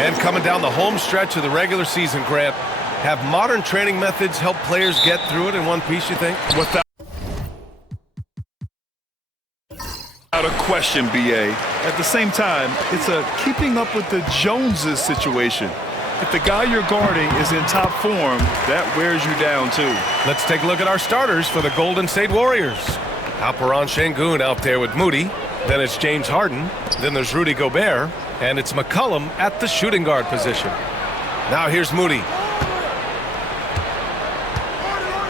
And coming down the home stretch of the regular season, Grant, have modern training methods help players get through it in one piece, you think? Without a question, BA. At the same time, it's a keeping up with the Joneses situation. If the guy you're guarding is in top form, that wears you down too. Let's take a look at our starters for the Golden State Warriors. Alperen Sengun out there with Moody. Then it's James Harden. Then there's Rudy Gobert. And it's McCollum at the shooting guard position. Now here's Moody.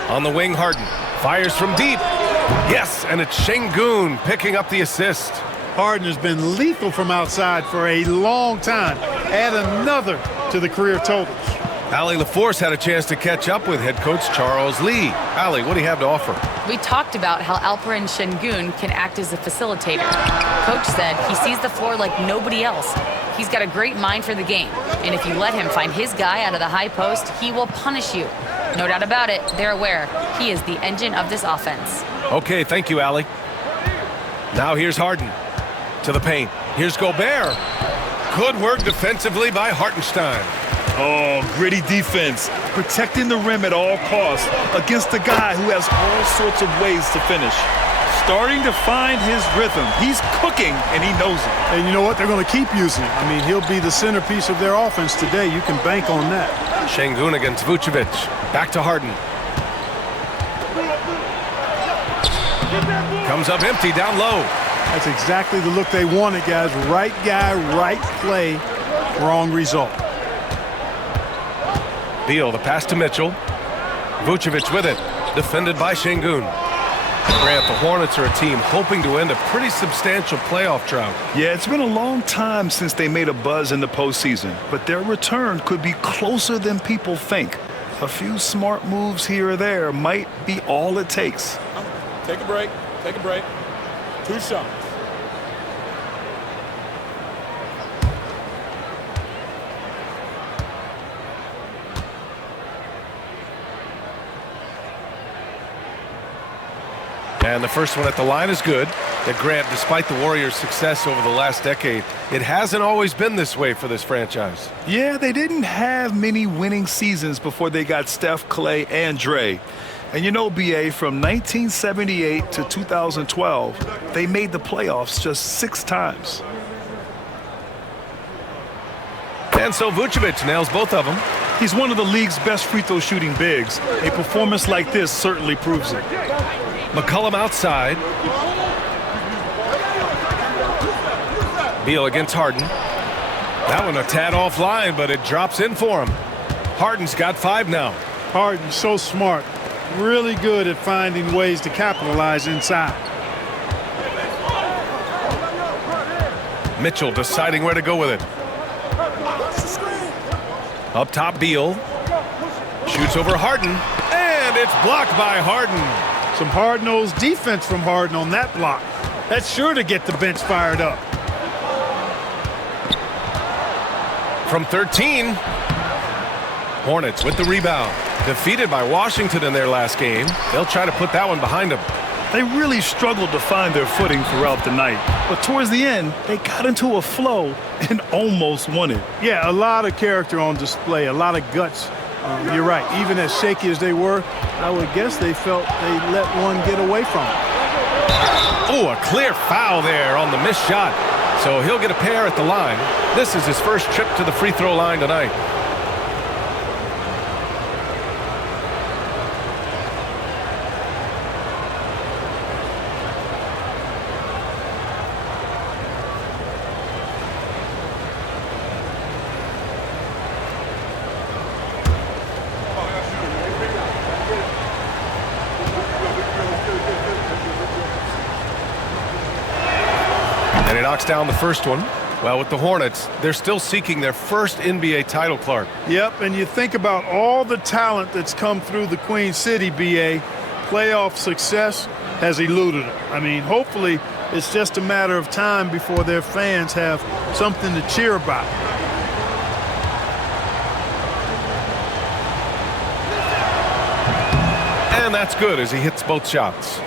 On the wing, Harden. Fires from deep. Yes, and it's Sengun picking up the assist. Harden has been lethal from outside for a long time. Add another to the career totals. Allie LaForce had a chance to catch up with head coach Charles Lee. Allie, what do you have to offer? We talked about how Alperen Sengun can act as a facilitator. Coach said he sees the floor like nobody else. He's got a great mind for the game. And if you let him find his guy out of the high post, he will punish you. No doubt about it, they're aware. He is the engine of this offense. Okay, thank you, Allie. Now here's Harden. To the paint. Here's Gobert. Good work defensively by Hartenstein. Oh, gritty defense. Protecting the rim at all costs against a guy who has all sorts of ways to finish. Starting to find his rhythm. He's cooking, and he knows it. And you know what? They're going to keep using him. I mean, he'll be the centerpiece of their offense today. You can bank on that. Sengun against Vucevic. Back to Harden. Comes up empty down low. That's exactly the look they wanted, guys. Right guy, right play, wrong result. Beal, the pass to Mitchell. Vucevic with it. Defended by Sengun. Grant, the Hornets are a team hoping to end a pretty substantial playoff drought. Yeah, it's been a long time since they made a buzz in the postseason, but their return could be closer than people think. A few smart moves here or there might be all it takes. Take a break. Take a break. 2 shots. And the first one at the line is good. That Grant, despite the Warriors' success over the last decade, it hasn't always been this way for this franchise. Yeah, they didn't have many winning seasons before they got Steph, Clay, and Dre. And you know, BA, from 1978 to 2012, they made the playoffs just 6 times. And so Vucevic nails both of them. He's one of the league's best free throw shooting bigs. A performance like this certainly proves it. McCollum outside. Beal against Harden. That one a tad offline, but it drops in for him. Harden's got 5 now. Harden's so smart. Really good at finding ways to capitalize inside. Mitchell deciding where to go with it. Up top, Beal. Shoots over Harden. And it's blocked by Harden. Some hard-nosed defense from Harden on that block. That's sure to get the bench fired up. From 13. Hornets with the rebound. Defeated by Washington in their last game. They'll try to put that one behind them. They really struggled to find their footing throughout the night. But towards the end, they got into a flow and almost won it. Yeah, a lot of character on display, a lot of guts. You're right. Even as shaky as they were, I would guess they felt they let one get away from them. Oh, a clear foul there on the missed shot. So he'll get a pair at the line. This is his first trip to the free throw line tonight. And he knocks down the first one. Well, with the Hornets, they're still seeking their first NBA title, Clark. Yep, and you think about all the talent that's come through the Queen City, BA. Playoff success has eluded them. I mean, hopefully it's just a matter of time before their fans have something to cheer about. And that's good as he hits both shots.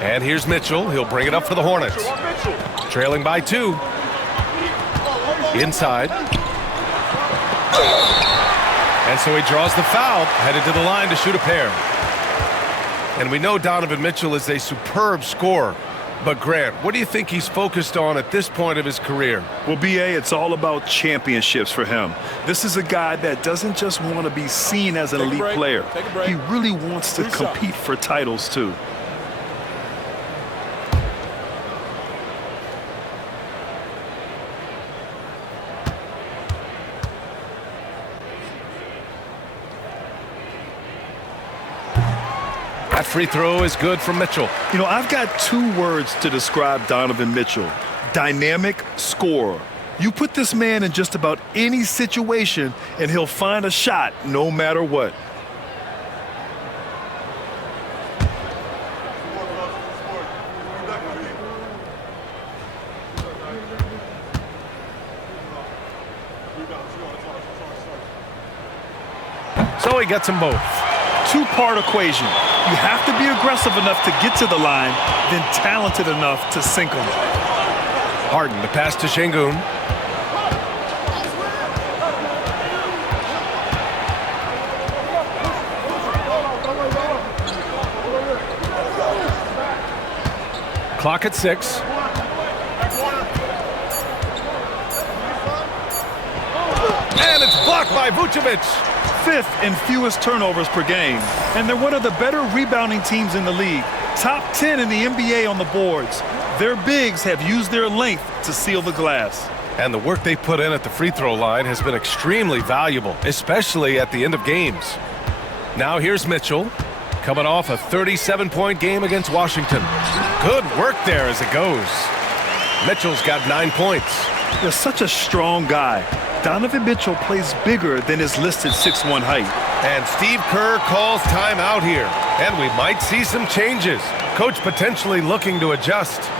And here's Mitchell. He'll bring it up for the Hornets. Trailing by 2. Inside. And so he draws the foul, headed to the line to shoot a pair. And we know Donovan Mitchell is a superb scorer. But Grant, what do you think he's focused on at this point of his career? Well, B.A., it's all about championships for him. This is a guy that doesn't just want to be seen as an elite player. He really wants to compete for titles, too. That free throw is good from Mitchell. You know, I've got 2 words to describe Donovan Mitchell. Dynamic scorer. You put this man in just about any situation, and he'll find a shot no matter what. So he gets them both. 2-part equation. You have to be aggressive enough to get to the line, then talented enough to sink them. Harden, the pass to Şengün. Clock at 6. And it's blocked by Vucevic. 5th in fewest turnovers per game. And they're one of the better rebounding teams in the league. Top 10 in the NBA on the boards. Their bigs have used their length to seal the glass. And the work they put in at the free throw line has been extremely valuable, especially at the end of games. Now here's Mitchell, coming off a 37-point game against Washington. Good work there as it goes. Mitchell's got 9 points. They're such a strong guy. Donovan Mitchell plays bigger than his listed 6'1" height. And Steve Kerr calls timeout here. And we might see some changes. Coach potentially looking to adjust.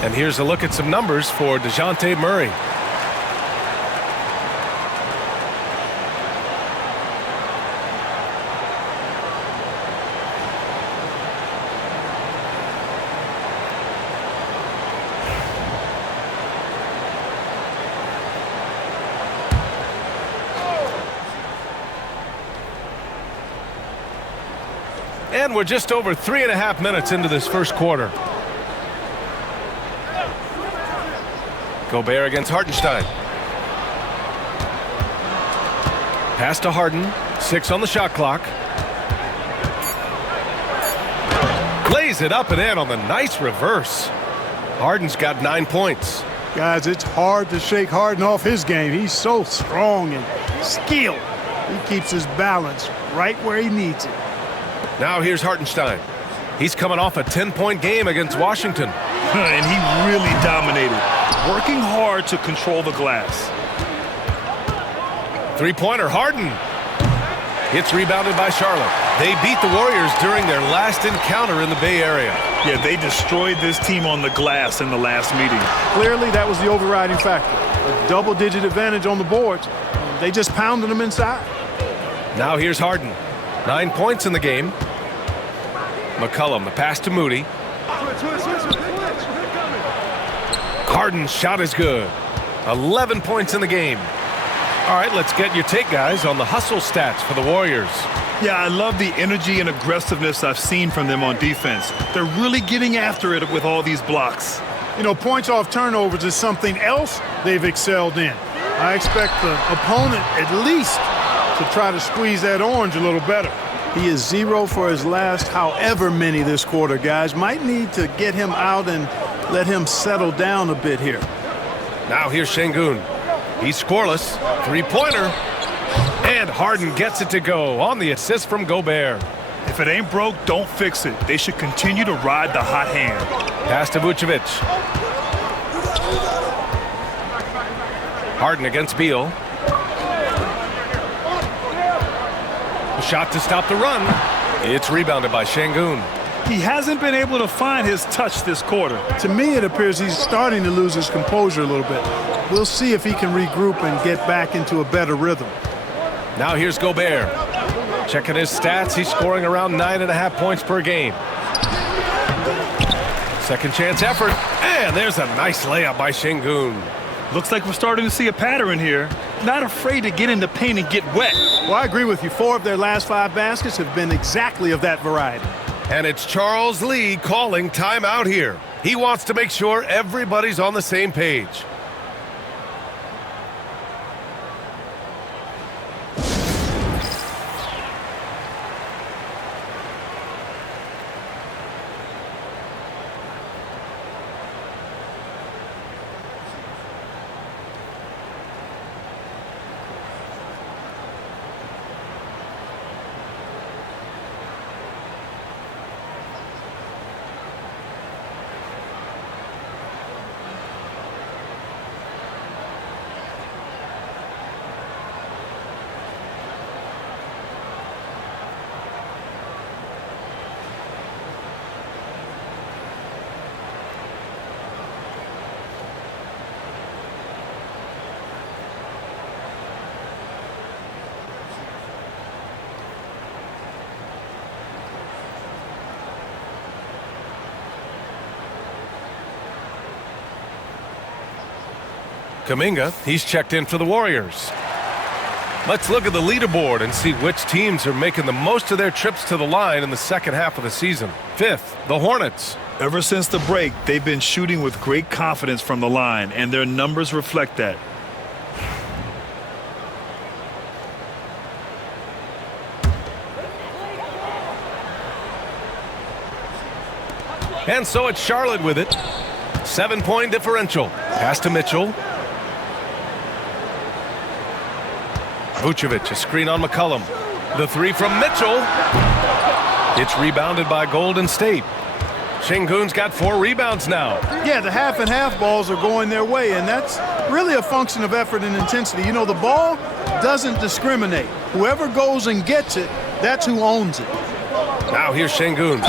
And here's a look at some numbers for DeJounte Murray. And we're just over 3.5 minutes into this first quarter. Gobert against Hartenstein. Pass to Harden. 6 on the shot clock. Lays it up and in on the nice reverse. Harden's got 9 points. Guys, it's hard to shake Harden off his game. He's so strong and skilled. He keeps his balance right where he needs it. Now here's Hartenstein. He's coming off a 10-point game against Washington. And he really dominated, working hard to control the glass. Three-pointer, Harden. It's rebounded by Charlotte. They beat the Warriors during their last encounter in the Bay Area. Yeah, they destroyed this team on the glass in the last meeting. Clearly, that was the overriding factor. A double-digit advantage on the boards. They just pounded them inside. Now here's Harden. 9 points in the game. McCollum, the pass to Moody. Harden's shot is good. 11 points in the game. All right, let's get your take, guys, on the hustle stats for the Warriors. Yeah, I love the energy and aggressiveness I've seen from them on defense. They're really getting after it with all these blocks. You know, points off turnovers is something else they've excelled in. I expect the opponent at least to try to squeeze that orange a little better. He is 0 for his last however many this quarter, guys. Might need to get him out and let him settle down a bit here. Now here's Şengün. He's scoreless. Three-pointer. And Harden gets it to go on the assist from Gobert. If it ain't broke, don't fix it. They should continue to ride the hot hand. Pass to Vucevic. Harden against Beal. A shot to stop the run. It's rebounded by Şengün. He hasn't been able to find his touch this quarter. To me, it appears he's starting to lose his composure a little bit. We'll see if he can regroup and get back into a better rhythm. Now here's Gobert. Checking his stats, he's scoring around 9.5 points per game. Second chance effort, and there's a nice layup by Şengün. Looks like we're starting to see a pattern here. Not afraid to get in the paint and get wet. Well, I agree with you. 4 of their last 5 baskets have been exactly of that variety. And it's Charles Lee calling timeout here. He wants to make sure everybody's on the same page. Kuminga, he's checked in for the Warriors. Let's look at the leaderboard and see which teams are making the most of their trips to the line in the second half of the season. 5th, the Hornets. Ever since the break, they've been shooting with great confidence from the line, and their numbers reflect that. And so it's Charlotte with it. 7-point differential. Pass to Mitchell. Vucevic, a screen on McCollum. The three from Mitchell. It's rebounded by Golden State. Şengün's got 4 rebounds now. Yeah, the half and half balls are going their way, and that's really a function of effort and intensity. You know, the ball doesn't discriminate. Whoever goes and gets it, that's who owns it. Now here's Şengün.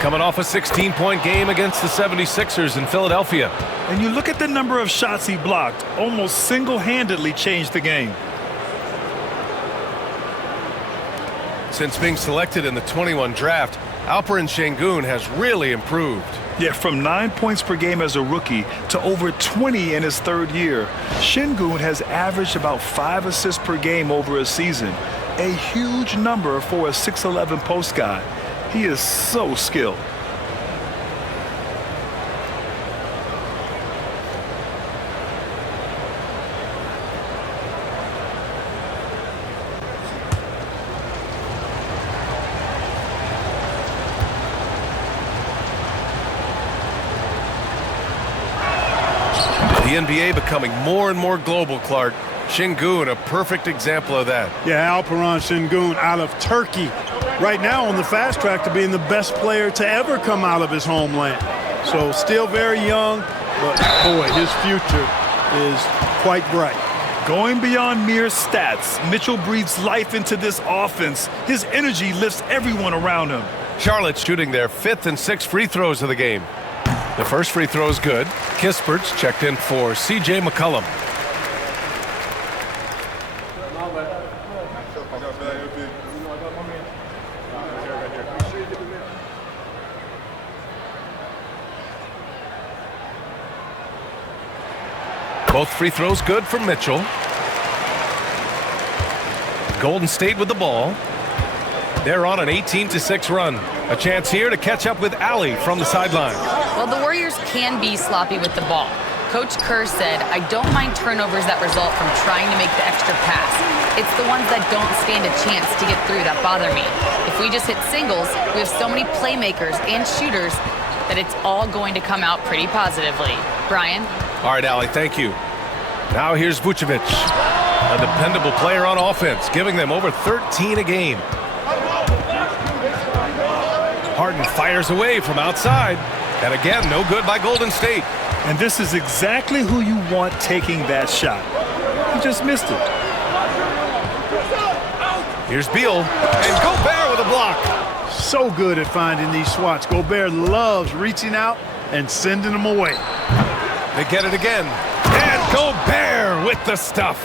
Coming off a 16-point game against the 76ers in Philadelphia. And you look at the number of shots he blocked, almost single-handedly changed the game. Since being selected in the 21 draft, Alperen Şengün has really improved. Yeah, from 9 points per game as a rookie to over 20 in his 3rd year. Şengün has averaged about 5 assists per game over a season. A huge number for a 6'11 post guy. He is so skilled. The NBA becoming more and more global, Clark. Şengün, a perfect example of that. Yeah, Alperen Şengün out of Turkey. Right now on the fast track to being the best player to ever come out of his homeland. So still very young, but boy, his future is quite bright. Going beyond mere stats, Mitchell breathes life into this offense. His energy lifts everyone around him. Charlotte's shooting their 5th and 6th free throws of the game. The first free throw is good. Kispert's checked in for C.J. McCollum. Both free throws good for Mitchell. Golden State with the ball. They're on an 18-6 run. A chance here to catch up with Allie from the sideline. Well, the Warriors can be sloppy with the ball. Coach Kerr said, I don't mind turnovers that result from trying to make the extra pass. It's the ones that don't stand a chance to get through that bother me. If we just hit singles, we have so many playmakers and shooters that it's all going to come out pretty positively. Brian? All right, Allie, thank you. Now here's Vucevic, a dependable player on offense, giving them over 13 a game. Harden fires away from outside, and again, no good by Golden State. And this is exactly who you want taking that shot. He just missed it. Here's Beal, and Gobert with a block. So good at finding these swats. Gobert loves reaching out and sending them away. They get it again. And Gobert with the stuff.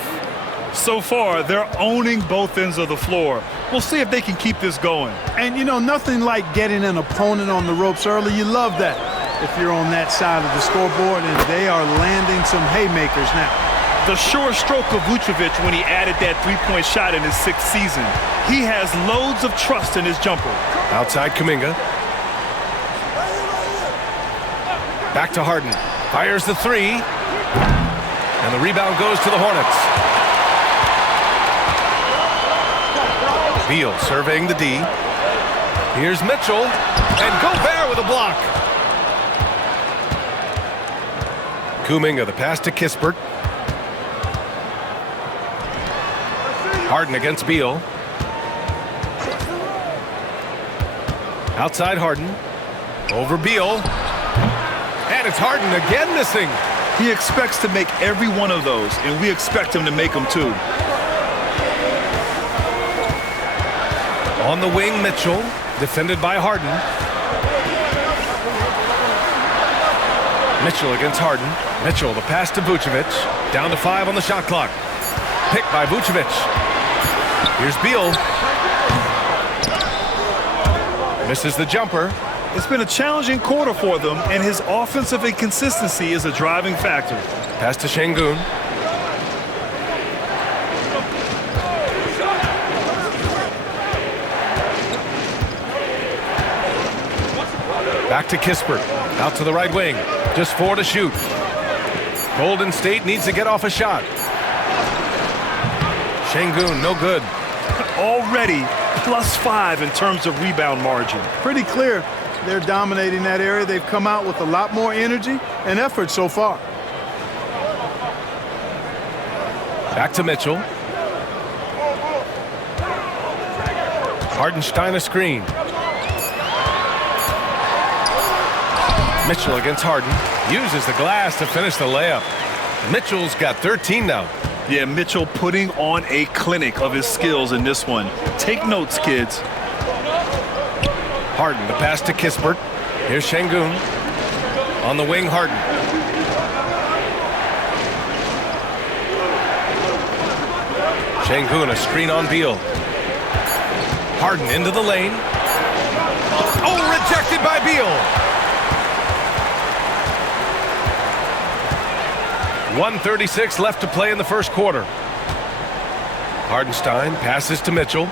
So far, they're owning both ends of the floor. We'll see if they can keep this going. And, you know, nothing like getting an opponent on the ropes early. You love that if you're on that side of the scoreboard, and they are landing some haymakers now. The sure stroke of Vucevic when he added that three-point shot in his 6th season. He has loads of trust in his jumper. Outside Kuminga. Back to Harden. Fires the three. And the rebound goes to the Hornets. Beal surveying the D. Here's Mitchell. And Gobert with a block. Kuminga, the pass to Kispert. Harden against Beal. Outside Harden. Over Beal. And it's Harden again missing. He expects to make every one of those, and we expect him to make them too. On the wing, Mitchell, defended by Harden. Mitchell against Harden. Mitchell, the pass to Vucevic. Down to 5 on the shot clock. Picked by Vucevic. Here's Beal. Misses the jumper. It's been a challenging quarter for them, and his offensive inconsistency is a driving factor. Pass to Şengün. Back to Kispert. Out to the right wing. Just 4 to shoot. Golden State needs to get off a shot. Şengün, no good. Already +5 in terms of rebound margin. Pretty clear they're dominating that area. They've come out with a lot more energy and effort so far. Back to Mitchell. Hardenstein a screen. Mitchell against Harden. Uses the glass to finish the layup. Mitchell's got 13 now. Yeah, Mitchell putting on a clinic of his skills in this one. Take notes, kids. Harden, the pass to Kispert. Here's Şengün. On the wing, Harden. Şengün, a screen on Beal. Harden into the lane. Oh, rejected by Beal. 1:36 left to play in the first quarter. Hardenstein passes to Mitchell.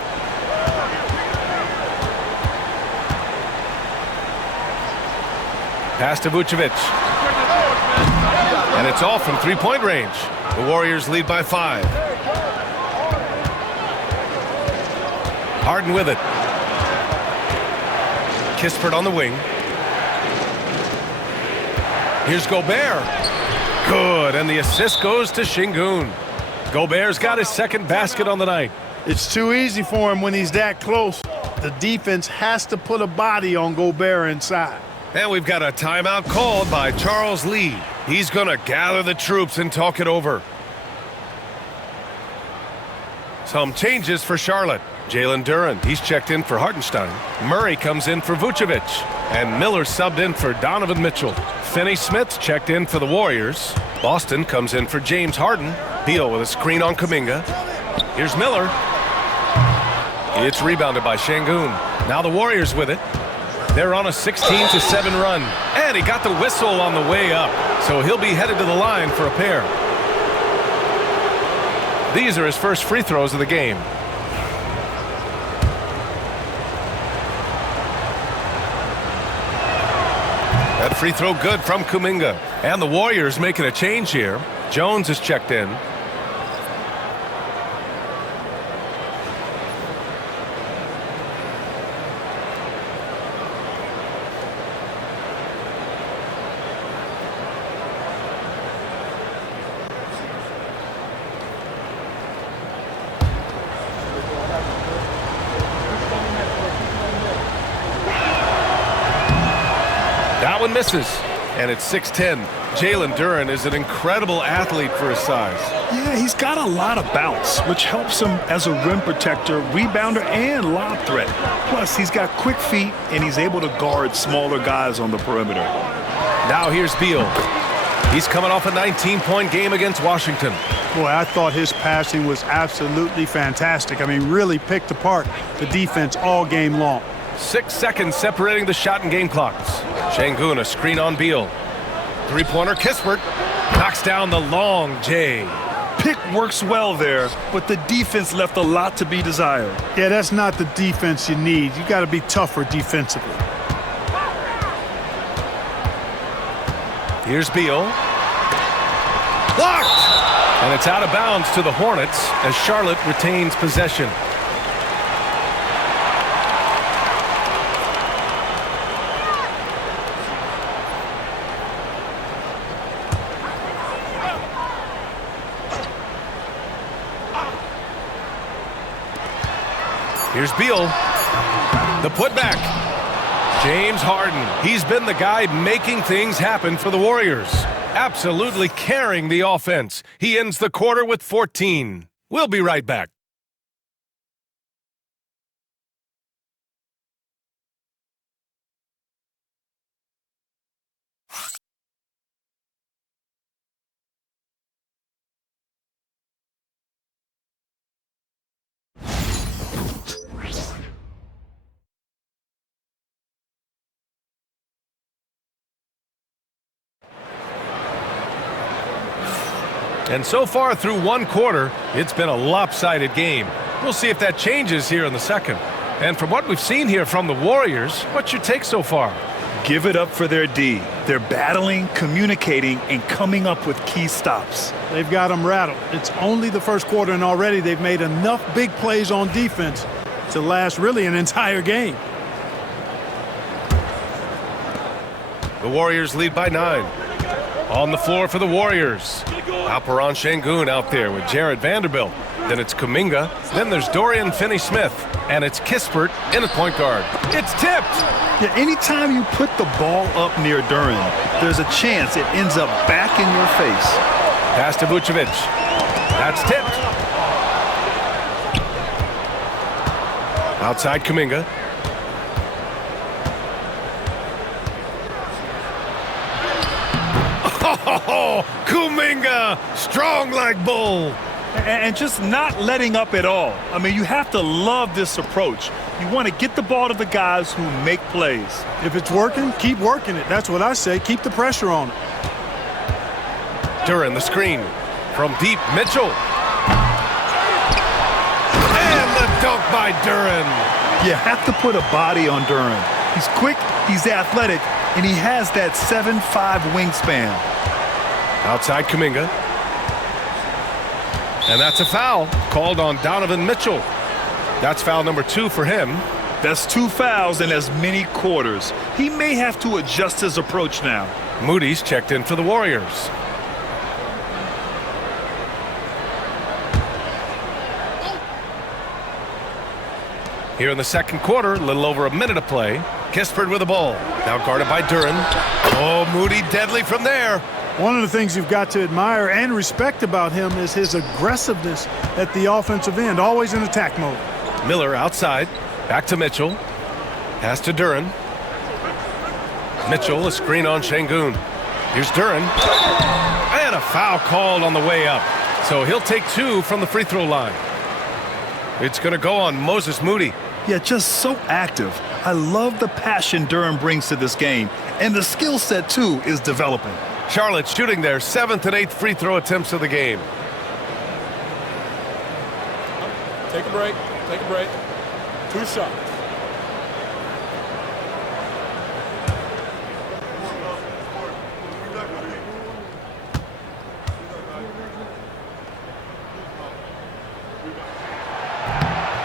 Pass to Vucevic. And it's off from three-point range. The Warriors lead by 5. Harden with it. Kispert on the wing. Here's Gobert. Good, and the assist goes to Şengün. Gobert's got his second basket on the night. It's too easy for him when he's that close. The defense has to put a body on Gobert inside. And we've got a timeout called by Charles Lee. He's going to gather the troops and talk it over. Some changes for Charlotte. Jalen Duren, he's checked in for Hartenstein. Murray comes in for Vucevic. And Miller subbed in for Donovan Mitchell. Finney Smith checked in for the Warriors. Boston comes in for James Harden. Beal with a screen on Kuminga. Here's Miller. It's rebounded by Şengün. Now the Warriors with it. They're on a 16-7 run. And he got the whistle on the way up. So he'll be headed to the line for a pair. These are his first free throws of the game. That free throw good from Kuminga. And the Warriors making a change here. Jones is checked in. That one misses, and it's 6-10. Jalen Duren is an incredible athlete for his size. Yeah, he's got a lot of bounce, which helps him as a rim protector, rebounder, and lob threat. Plus, he's got quick feet, and he's able to guard smaller guys on the perimeter. Now here's Beal. He's coming off a 19-point game against Washington. Boy, I thought his passing was absolutely fantastic. I mean, really picked apart the defense all game long. 6 seconds separating the shot and game clocks. Şengün, a screen on Beal. Three-pointer, Kispert knocks down the long J. Pick works well there, but the defense left a lot to be desired. Yeah, that's not the defense you need. You got to be tougher defensively. Here's Beal. Blocked! And it's out of bounds to the Hornets as Charlotte retains possession. Here's Beal. The putback. James Harden. He's been the guy making things happen for the Warriors. Absolutely carrying the offense. He ends the quarter with 14. We'll be right back. And so far through one quarter, it's been a lopsided game. We'll see if that changes here in the second. And from what we've seen here from the Warriors, what's your take so far? Give it up for their D. They're battling, communicating, and coming up with key stops. They've got them rattled. It's only the first quarter, and already they've made enough big plays on defense to last really an entire game. The Warriors lead by 9. On the floor for the Warriors. Alperen Şengün out there with Jared Vanderbilt. Then it's Kuminga. Then there's Dorian Finney-Smith. And it's Kispert in at point guard. It's tipped! Yeah, anytime you put the ball up near Duren, there's a chance it ends up back in your face. Pass to Vucevic. That's tipped. Outside Kuminga. Oh, Kuminga, strong like bull. And just not letting up at all. I mean, you have to love this approach. You want to get the ball to the guys who make plays. If it's working, keep working it. That's what I say. Keep the pressure on it. Duren the screen. From deep, Mitchell. And the dunk by Duren. You have to put a body on Duren. He's quick, he's athletic, and he has that 7'5" wingspan. Outside Kuminga. And that's a foul called on Donovan Mitchell. That's foul number 2 for him. That's 2 fouls in as many quarters. He may have to adjust his approach now. Moody's checked in for the Warriors. Here in the second quarter, a little over a minute of play. Kispert with the ball. Now guarded by Duren. Oh, Moody deadly from there. One of the things you've got to admire and respect about him is his aggressiveness at the offensive end, always in attack mode. Miller outside. Back to Mitchell. Pass to Duran. Mitchell, a screen on Şengün. Here's Duran. And a foul called on the way up. So he'll take 2 from the free throw line. It's going to go on Moses Moody. Yeah, just so active. I love the passion Duran brings to this game. And the skill set, too, is developing. Charlotte shooting their 7th and 8th free throw attempts of the game. Take a break. Take a break. 2 shots.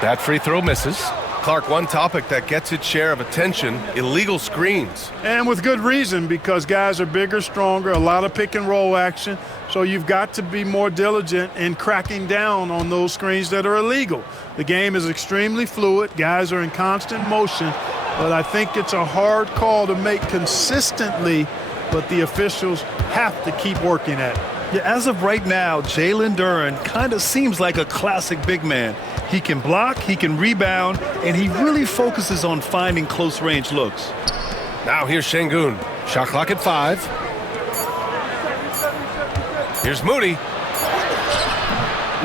That free throw misses. Clark, one topic that gets its share of attention, illegal screens. And with good reason, because guys are bigger, stronger, a lot of pick and roll action. So you've got to be more diligent in cracking down on those screens that are illegal. The game is extremely fluid. Guys are in constant motion. But I think it's a hard call to make consistently, but the officials have to keep working at it. Yeah, as of right now, Jalen Duran kind of seems like a classic big man. He can block, he can rebound, and he really focuses on finding close-range looks. Now here's Şengün. Shot clock at 5. Here's Moody.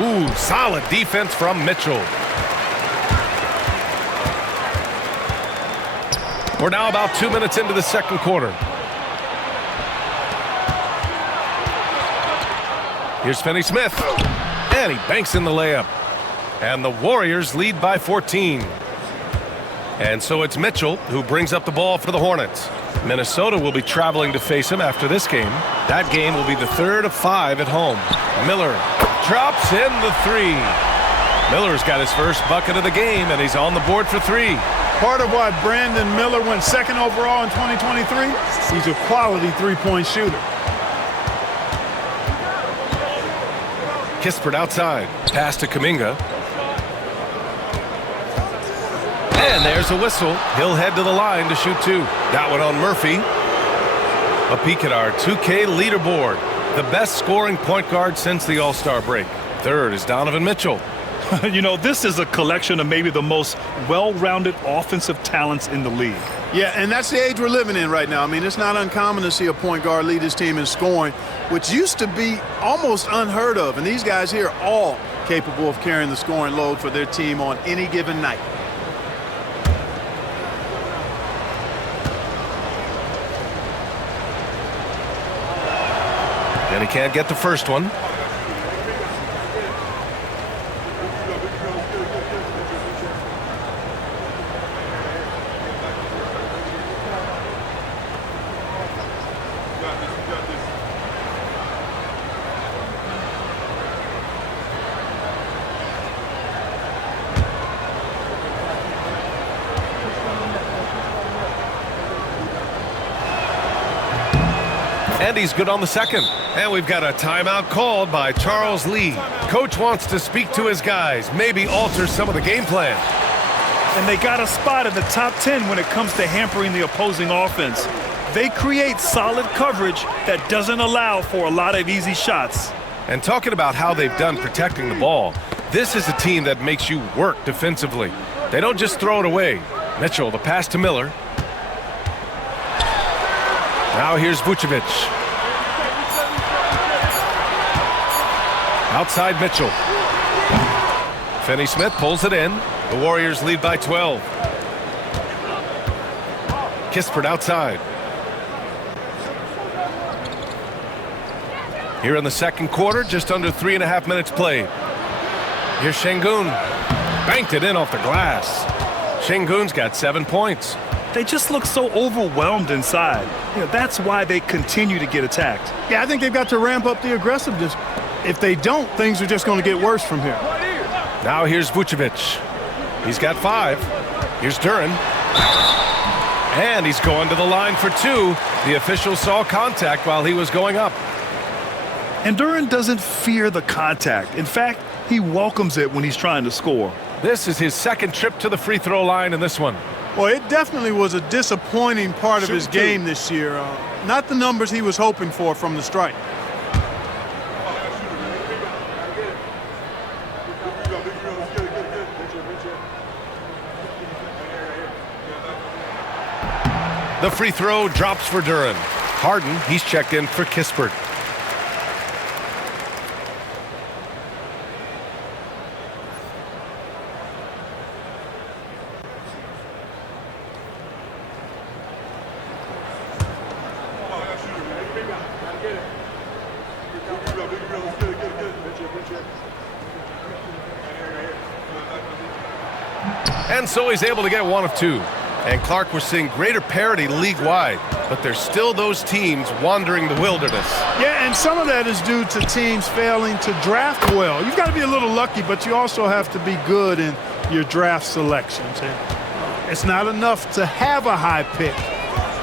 Ooh, solid defense from Mitchell. We're now about 2 minutes into the second quarter. Here's Finney-Smith. And he banks in the layup. And the Warriors lead by 14. And so it's Mitchell who brings up the ball for the Hornets. Minnesota will be traveling to face him after this game. That game will be the 3rd of 5 at home. Miller drops in the 3. Miller's got his first bucket of the game, and he's on the board for 3. Part of why Brandon Miller went 2nd overall in 2023, he's a quality three-point shooter. Kispert outside. Pass to Kuminga. And there's a whistle. He'll head to the line to shoot 2. That one on Murphy. A peek at our 2K leaderboard. The best scoring point guard since the All-Star break. 3rd is Donovan Mitchell. You know, this is a collection of maybe the most well-rounded offensive talents in the league. Yeah, and that's the age we're living in right now. I mean, it's not uncommon to see a point guard lead his team in scoring, which used to be almost unheard of. And these guys here are all capable of carrying the scoring load for their team on any given night. And he can't get the first one. And he's good on the second. And we've got a timeout called by Charles Lee. Coach wants to speak to his guys, maybe alter some of the game plan. And they got a spot in the top 10 when it comes to hampering the opposing offense. They create solid coverage that doesn't allow for a lot of easy shots. And talking about how they've done protecting the ball, this is a team that makes you work defensively. They don't just throw it away. Mitchell, the pass to Miller. Now here's Vucevic. Outside Mitchell. Finney-Smith pulls it in. The Warriors lead by 12. Kispert outside. Here in the second quarter, just under 3.5 minutes played. Here's Şengün. Banked it in off the glass. Şengün's got 7 points. They just look so overwhelmed inside. You know, that's why they continue to get attacked. Yeah, I think they've got to ramp up the aggressiveness. If they don't, things are just going to get worse from here. Now here's Vucevic. He's got 5. Here's Duran. And he's going to the line for 2. The official saw contact while he was going up. And Duran doesn't fear the contact. In fact, he welcomes it when he's trying to score. This is his second trip to the free throw line in this one. Well, it definitely was a disappointing part of his game this year. Not the numbers he was hoping for from the strike. The free throw drops for Duran. Harden, he's checked in for Kispert. And so he's able to get one of two. And Clark, we're seeing greater parity league-wide, but there's still those teams wandering the wilderness. Yeah, and some of that is due to teams failing to draft well. You've got to be a little lucky, but you also have to be good in your draft selections. And it's not enough to have a high pick.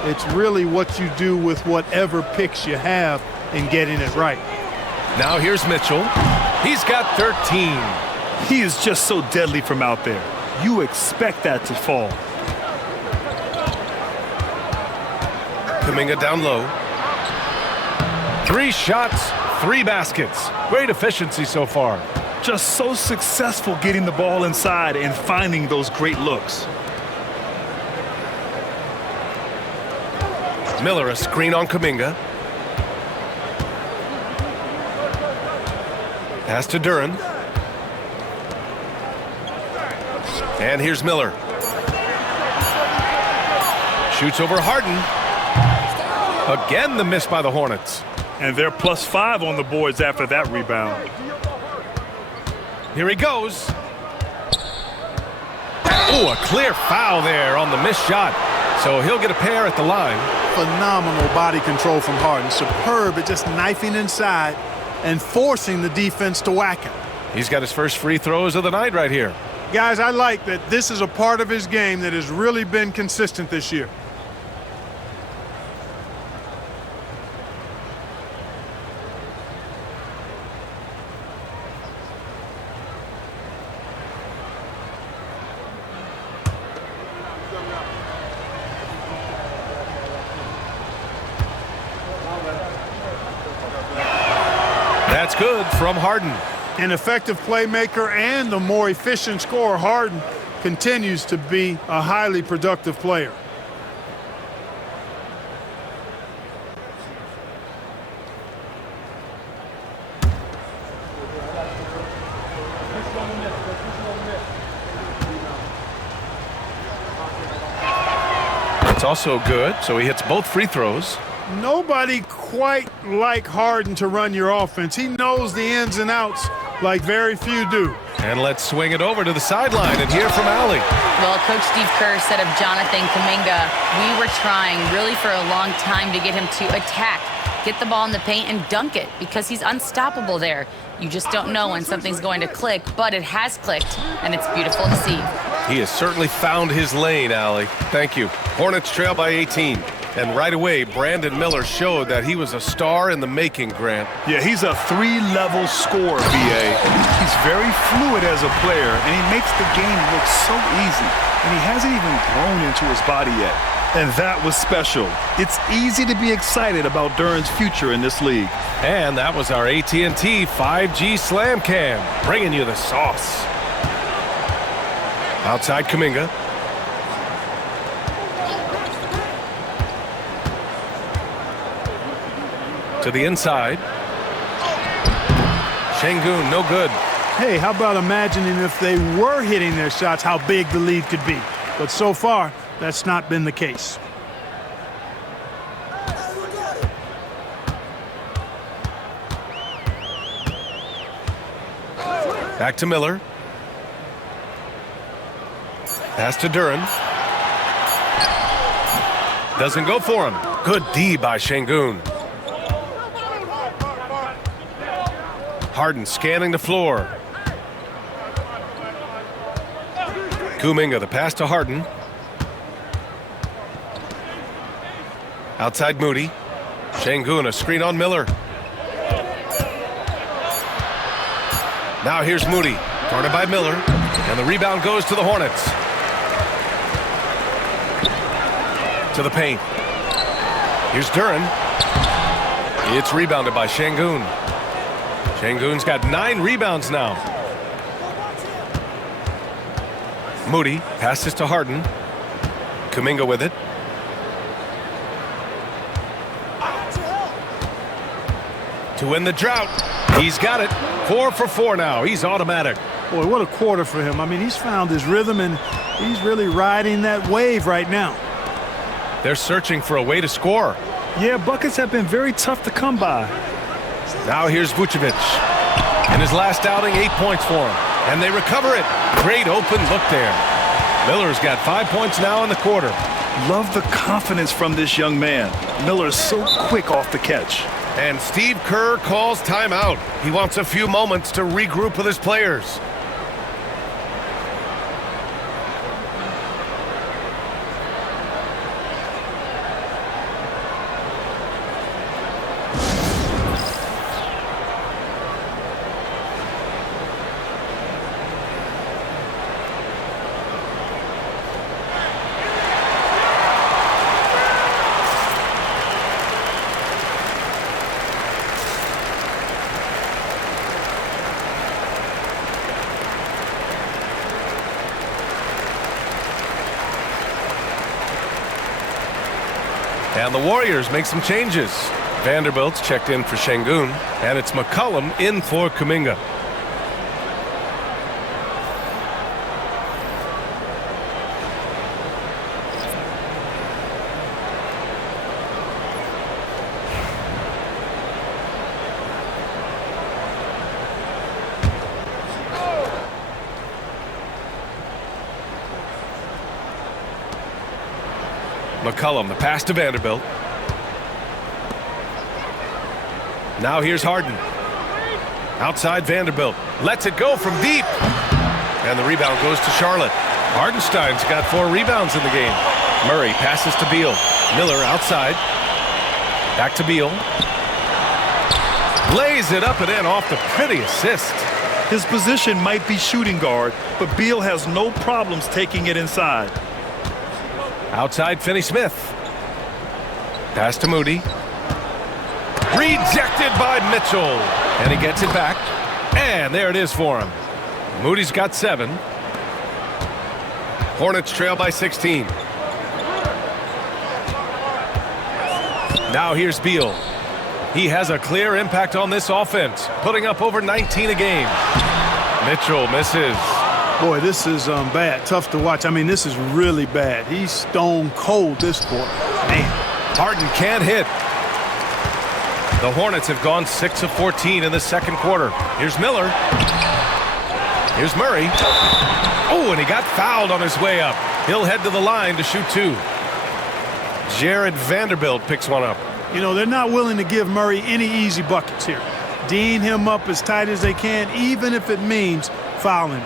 It's really what you do with whatever picks you have in getting it right. Now here's Mitchell. He's got 13. He is just so deadly from out there. You expect that to fall. Kuminga down low. 3 shots, 3 baskets. Great efficiency so far. Just so successful getting the ball inside and finding those great looks. Miller, a screen on Kuminga. Pass to Duran. And here's Miller. Shoots over Harden. Again, the miss by the Hornets. And they're +5 on the boards after that rebound. Here he goes. Oh, a clear foul there on the missed shot. So he'll get a pair at the line. Phenomenal body control from Harden. Superb at just knifing inside and forcing the defense to whack him. He's got his first free throws of the night right here. Guys, I like that this is a part of his game that has really been consistent this year. That's good from Harden. An effective playmaker and a more efficient scorer, Harden continues to be a highly productive player. It's also good, so he hits both free throws. Nobody quite like Harden to run your offense. He knows the ins and outs like very few do. And let's swing it over to the sideline and hear from Allie. Well, Coach Steve Kerr said of Jonathan Kuminga, we were trying really for a long time to get him to attack, get the ball in the paint and dunk it because he's unstoppable there. You just don't know when something's going to click, but it has clicked, and it's beautiful to see. He has certainly found his lane, Allie. Thank you. Hornets trail by 18. And right away, Brandon Miller showed that he was a star in the making, Grant. Yeah, he's a 3-level scorer, B.A. He's very fluid as a player, and he makes the game look so easy. And he hasn't even grown into his body yet. And that was special. It's easy to be excited about Duran's future in this league. And that was our AT&T 5G Slam Cam, bringing you the sauce. Outside Kuminga. To the inside. Şengün, no good. Hey, how about imagining if they were hitting their shots, how big the lead could be? But so far, that's not been the case. Back to Miller. Pass to Duran. Doesn't go for him. Good D by Şengün. Harden scanning the floor. Kuminga, the pass to Harden. Outside Moody. Şengün, a screen on Miller. Now here's Moody, guarded by Miller, and the rebound goes to the Hornets. To the paint. Here's Duran. It's rebounded by Şengün. Şengün's got 9 rebounds now. Moody passes to Harden. Kuminga with it. To win the drought. He's got it. 4 for 4 now. He's automatic. Boy, what a quarter for him. I mean, he's found his rhythm, and he's really riding that wave right now. They're searching for a way to score. Yeah, buckets have been very tough to come by. Now here's Vucevic. In his last outing, 8 points for him. And they recover it. Great open look there. Miller's got 5 points now in the quarter. Love the confidence from this young man. Miller's so quick off the catch. And Steve Kerr calls timeout. He wants a few moments to regroup with his players. And the Warriors make some changes. Vanderbilt's checked in for Şengün, and it's McCollum in for Kuminga. McCollum, the pass to Vanderbilt. Now here's Harden. Outside Vanderbilt. Lets it go from deep. And the rebound goes to Charlotte. Hardenstein's got 4 rebounds in the game. Murray passes to Beal. Miller outside. Back to Beal. Lays it up and in off the pretty assist. His position might be shooting guard, but Beal has no problems taking it inside. Outside Finney-Smith. Pass to Moody. Rejected by Mitchell. And he gets it back. And there it is for him. Moody's got 7. Hornets trail by 16. Now here's Beal. He has a clear impact on this offense, putting up over 19 a game. Mitchell misses. Boy, this is bad. Tough to watch. I mean, this is really bad. He's stone cold this quarter. Man. Harden can't hit. The Hornets have gone 6 of 14 in the second quarter. Here's Miller. Here's Murray. Oh, and he got fouled on his way up. He'll head to the line to shoot 2. Jared Vanderbilt picks one up. You know, they're not willing to give Murray any easy buckets here. D'ing him up as tight as they can, even if it means fouling.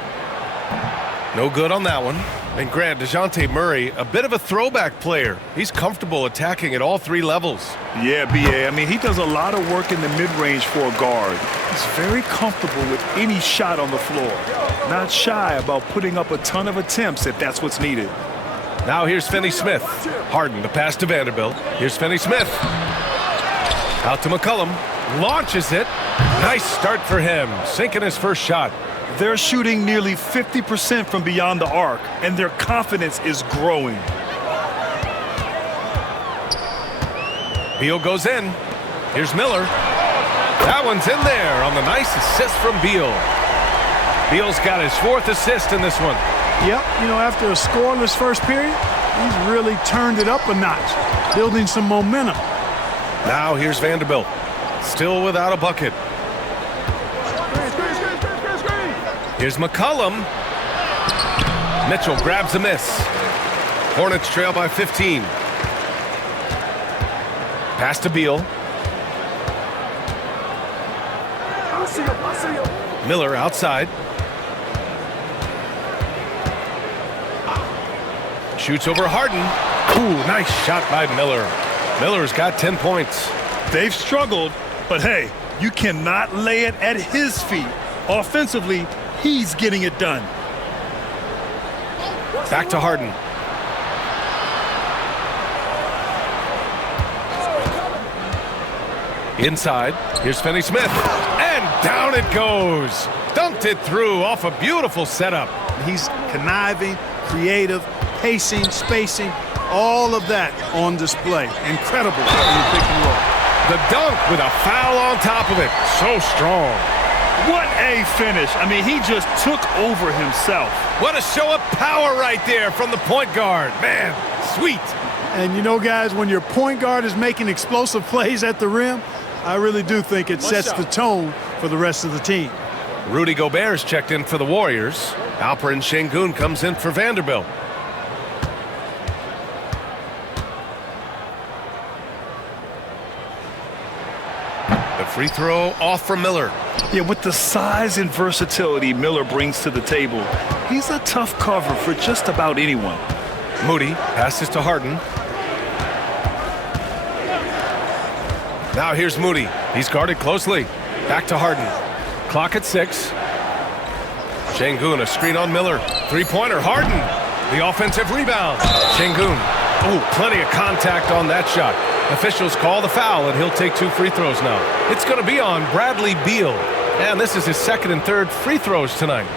No good on that one. And Grant, DeJounte Murray, a bit of a throwback player. He's comfortable attacking at all 3 levels. Yeah, B.A. I mean, he does a lot of work in the mid-range for a guard. He's very comfortable with any shot on the floor. Not shy about putting up a ton of attempts if that's what's needed. Now here's Finney-Smith. Harden, the pass to Vanderbilt. Here's Finney-Smith. Out to McCollum. Launches it. Nice start for him. Sinking his first shot. They're shooting nearly 50% from beyond the arc, and their confidence is growing. Beal goes in. Here's Miller. That one's in there on the nice assist from Beal. Beal's got his 4th assist in this one. Yep, you know, after a scoreless first period, he's really turned it up a notch, building some momentum. Now here's Vanderbilt. Still without a bucket. Here's McCollum. Mitchell grabs a miss. Hornets trail by 15. Pass to Beal. Miller outside. Shoots over Harden. Ooh, nice shot by Miller. Miller's got 10 points. They've struggled, but hey, you cannot lay it at his feet. Offensively, he's getting it done. Back to Harden. Inside, here's Finney Smith. And down it goes. Dunked it through off a beautiful setup. He's conniving, creative, pacing, spacing, all of that on display. Incredible in the pick and roll. The dunk with a foul on top of it. So strong. What a finish. I mean, he just took over himself. What a show of power right there from the point guard. Man, sweet. And you know, guys, when your point guard is making explosive plays at the rim, I really do think it sets the tone for the rest of the team. Rudy Gobert's checked in for the Warriors. Alperen Şengün comes in for Vanderbilt. The free throw off for Miller. Yeah, with the size and versatility Miller brings to the table, he's a tough cover for just about anyone. Moody passes to Harden. Now here's Moody. He's guarded closely. Back to Harden. Clock at 6. Şengün, a screen on Miller. Three-pointer, Harden. The offensive rebound. Şengün. Oh, plenty of contact on that shot. Officials call the foul, and he'll take 2 free throws now. It's going to be on Bradley Beal. And this is his second and third free throws tonight.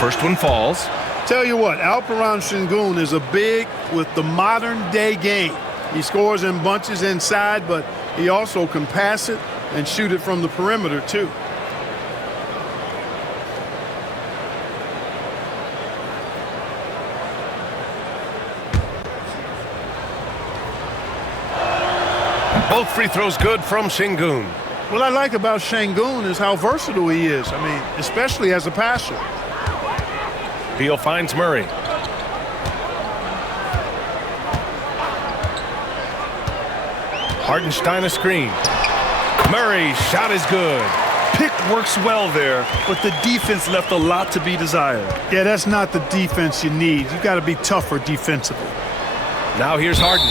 First one falls. Tell you what, Alperen Şengün is a big with the modern-day game. He scores in bunches inside, but he also can pass it and shoot it from the perimeter, too. Both free throws good from Şengün. What I like about Şengün is how versatile he is. I mean, especially as a passer. Beal finds Murray. Hartenstein a screen. Murray, shot is good. Pick works well there, but the defense left a lot to be desired. Yeah, that's not the defense you need. You got to be tougher defensively. Now here's Harden.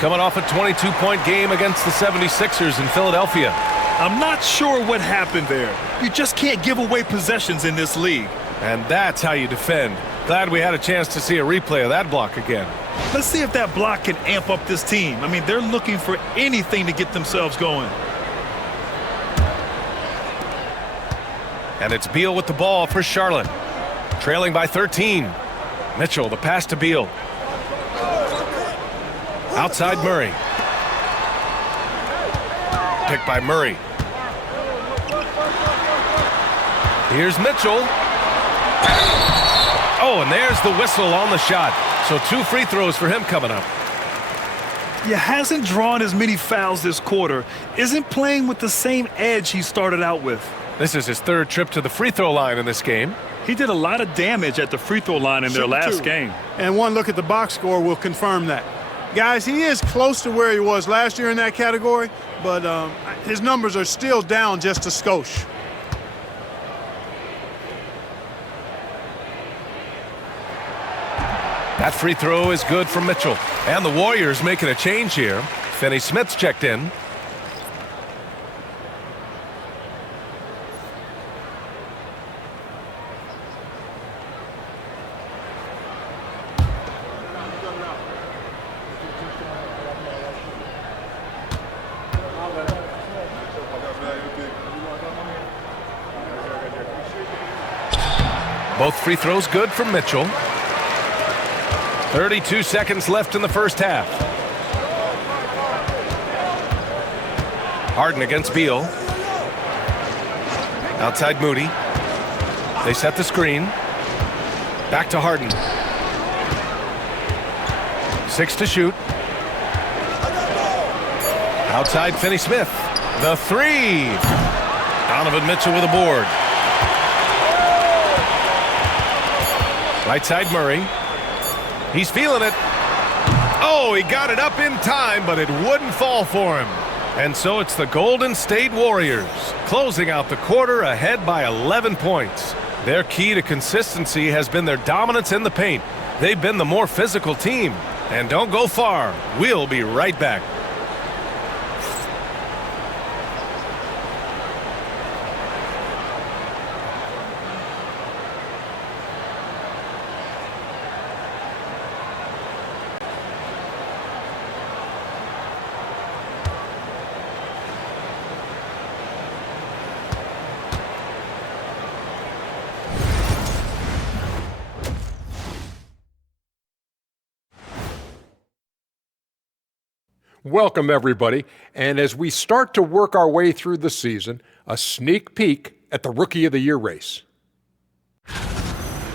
Coming off a 22-point game against the 76ers in Philadelphia. I'm not sure what happened there. You just can't give away possessions in this league. And that's how you defend. Glad we had a chance to see a replay of that block again. Let's see if that block can amp up this team. I mean, they're looking for anything to get themselves going. And it's Beal with the ball for Charlotte. Trailing by 13. Mitchell, the pass to Beal. Outside Murray. Picked by Murray. Here's Mitchell. Oh, and there's the whistle on the shot. So 2 free throws for him coming up. He hasn't drawn as many fouls this quarter. Isn't playing with the same edge he started out with. This is his 3rd trip to the free throw line in this game. He did a lot of damage at the free throw line in their last game. And one look at the box score will confirm that. Guys, he is close to where he was last year in that category, but his numbers are still down just a skosh. That free throw is good from Mitchell. And the Warriors making a change here. Finney Smith's checked in. Both free throws good from Mitchell. 32 seconds left in the first half. Harden against Beal. Outside Moody. They set the screen. Back to Harden. 6 to shoot. Outside Finney Smith. The 3. Donovan Mitchell with a board. Right side Murray. He's feeling it. Oh, he got it up in time, but it wouldn't fall for him. And so it's the Golden State Warriors closing out the quarter ahead by 11 points. Their key to consistency has been their dominance in the paint. They've been the more physical team. And don't go far. We'll be right back. Welcome, everybody. And as we start to work our way through the season, a sneak peek at the Rookie of the Year race.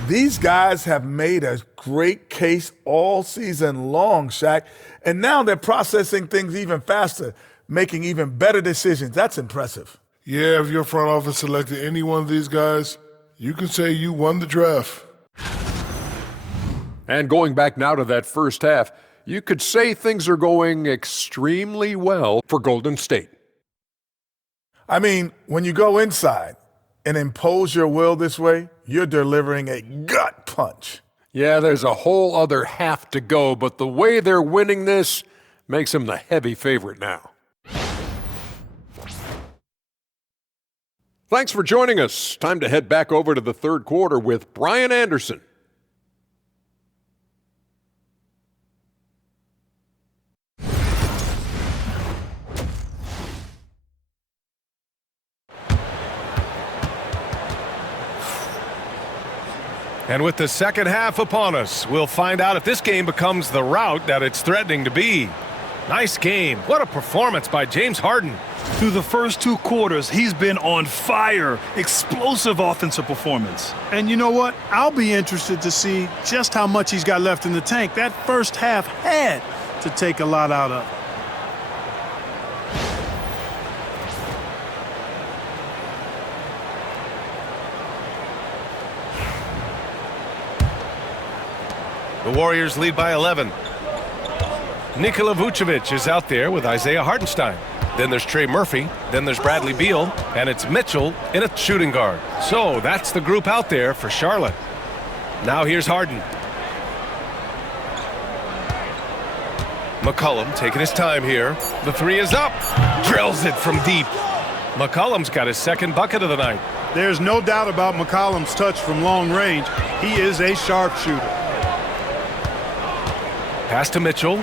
These guys have made a great case all season long, Shaq. And now they're processing things even faster, making even better decisions. That's impressive. Yeah, if your front office selected any one of these guys, you can say you won the draft. And going back now to that first half, you could say things are going extremely well for Golden State. I mean, when you go inside and impose your will this way, you're delivering a gut punch. Yeah, there's a whole other half to go, but the way they're winning this makes them the heavy favorite now. Thanks for joining us. Time to head back over to the third quarter with Brian Anderson. And with the second half upon us, we'll find out if this game becomes the rout that it's threatening to be. Nice game. What a performance by James Harden. Through the first two quarters, he's been on fire. Explosive offensive performance. And you know what? I'll be interested to see just how much he's got left in the tank. That first half had to take a lot out of. The Warriors lead by 11. Nikola Vucevic is out there with Isaiah Hartenstein. Then there's Trey Murphy. Then there's Bradley Beal. And it's Mitchell in a shooting guard. So that's the group out there for Charlotte. Now here's Harden. McCollum taking his time here. The three is up. Drills it from deep. McCollum's got his second bucket of the night. There's no doubt about McCollum's touch from long range. He is a sharpshooter. Pass to Mitchell.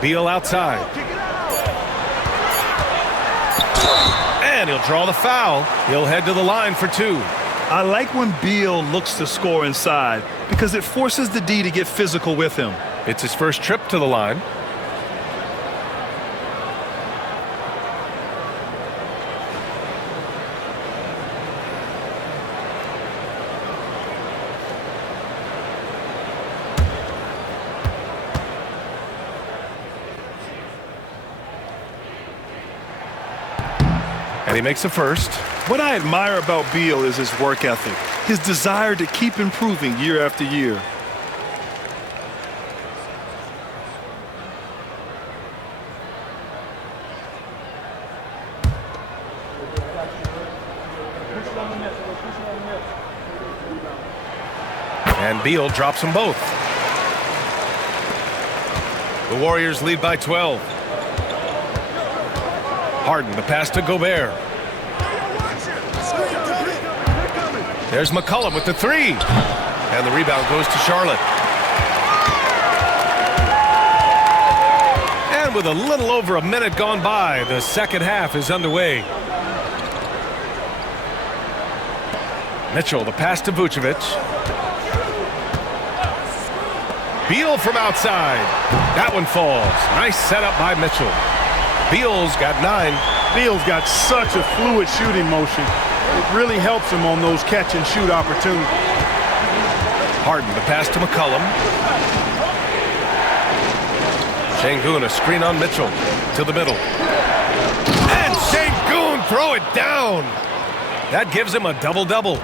Beal outside. And he'll draw the foul. He'll head to the line for two. I like when Beal looks to score inside because it forces the D to get physical with him. It's his first trip to the line. And he makes a first. What I admire about Beal is his work ethic, his desire to keep improving year after year. And Beal drops them both. The Warriors lead by 12. Harden, the pass to Gobert. There's McCollum with the three. And the rebound goes to Charlotte. And with a little over a minute gone by, the second half is underway. Mitchell, the pass to Vucevic. Beal from outside. That one falls. Nice setup by Mitchell. Beal's got 9. Beal's got such a fluid shooting motion. It really helps him on those catch-and-shoot opportunities. Harden, the pass to McCollum. Şengün, a screen on Mitchell. To the middle. And Şengün, throw it down. That gives him a double-double.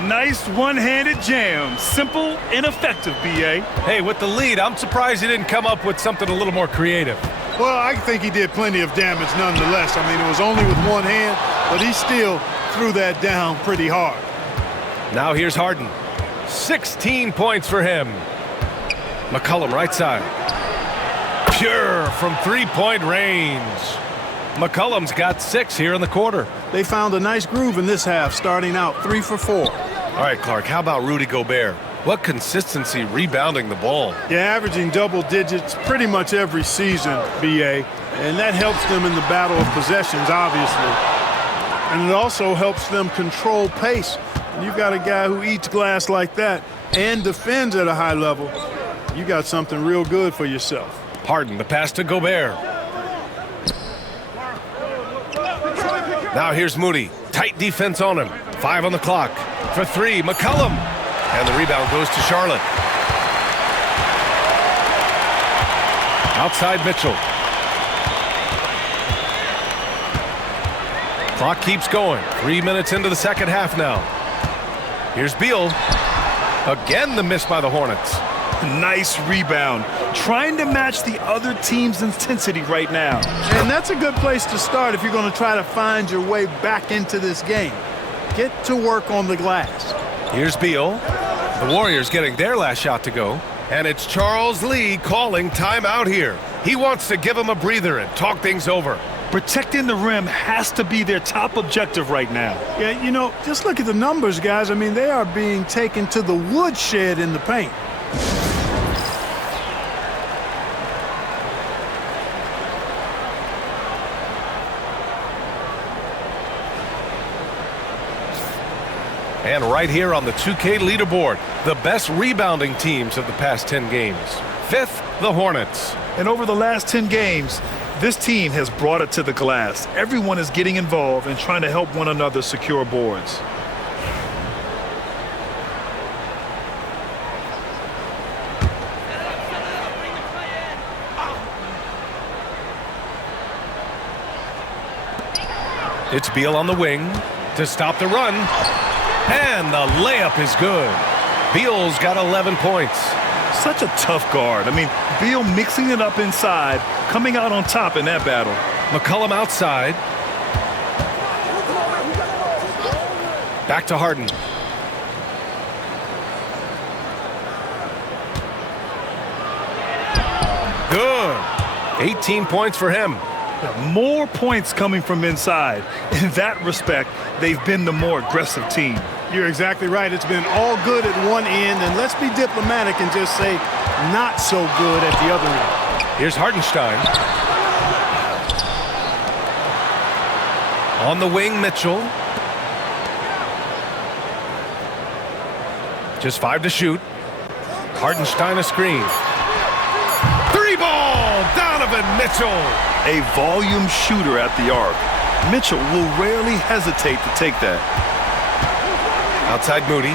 Nice one-handed jam. Simple and effective, B.A. Hey, with the lead, I'm surprised he didn't come up with something a little more creative. Well, I think he did plenty of damage nonetheless. I mean, it was only with one hand, but he still threw that down pretty hard. Now here's Harden. 16 points for him. McCollum right side. Pure from three-point range. McCollum's got 6 here in the quarter. They found a nice groove in this half, starting out 3 for 4. All right, Clark, how about Rudy Gobert? What consistency rebounding the ball. Yeah, averaging double digits pretty much every season, B.A., and that helps them in the battle of possessions, obviously. And it also helps them control pace. And you've got a guy who eats glass like that and defends at a high level. You got something real good for yourself. Harden, the pass to Gobert. Now here's Moody. Tight defense on him. 5 on the clock. For 3, McCollum. And the rebound goes to Charlotte. Outside Mitchell. Clock keeps going. 3 minutes into the second half now. Here's Beal. Again the miss by the Hornets. Nice rebound. Trying to match the other team's intensity right now. And that's a good place to start if you're going to try to find your way back into this game. Get to work on the glass. Here's Beal. The Warriors getting their last shot to go. And it's Charles Lee calling timeout here. He wants to give him a breather and talk things over. Protecting the rim has to be their top objective right now. Yeah, you know, just look at the numbers, guys. I mean, they are being taken to the woodshed in the paint. And right here on the 2K leaderboard, the best rebounding teams of the past 10 games. 5th, the Hornets. And over the last 10 games, this team has brought it to the glass. Everyone is getting involved and trying to help one another secure boards. It's Beal on the wing to stop the run. And the layup is good. Beal's got 11 points. Such a tough guard. I mean, Beal mixing it up inside, coming out on top in that battle. McCollum outside. Back to Harden. Good. 18 points for him. More points coming from inside. In that respect, they've been the more aggressive team. You're exactly right. It's been all good at one end, and let's be diplomatic and just say not so good at the other end. Here's Hartenstein. On the wing, Mitchell. Just 5 to shoot. Hartenstein a screen. 3-ball, Donovan Mitchell. A volume shooter at the arc. Mitchell will rarely hesitate to take that. Outside Moody.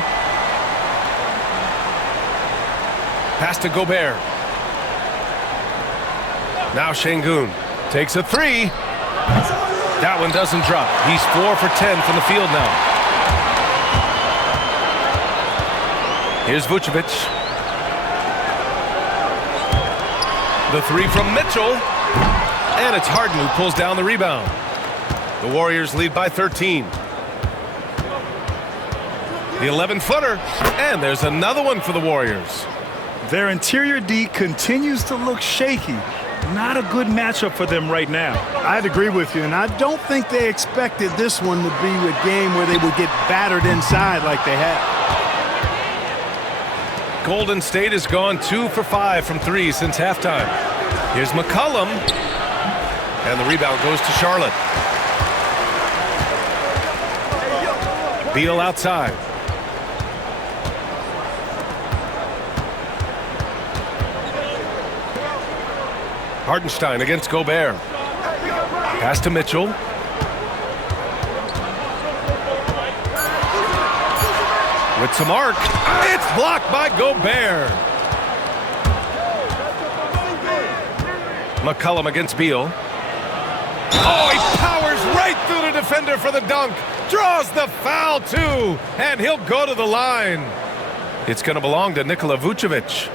Pass to Gobert. Now Şengün takes a 3. That one doesn't drop. He's 4 for 10 from the field now. Here's Vucevic. The 3 from Mitchell. And it's Harden who pulls down the rebound. The Warriors lead by 13. The 11-footer. And there's another one for the Warriors. Their interior D continues to look shaky. Not a good matchup for them right now. I'd agree with you, and I don't think they expected this one to be a game where they would get battered inside like they have. Golden State has gone 2 for 5 from 3 since halftime. Here's McCollum. And the rebound goes to Charlotte. Beal outside. Hartenstein against Gobert. Pass to Mitchell. With some arc. It's blocked by Gobert. McCollum against Beal. Oh, he powers right through the defender for the dunk. Draws the foul, too. And he'll go to the line. It's going to belong to Nikola Vucevic.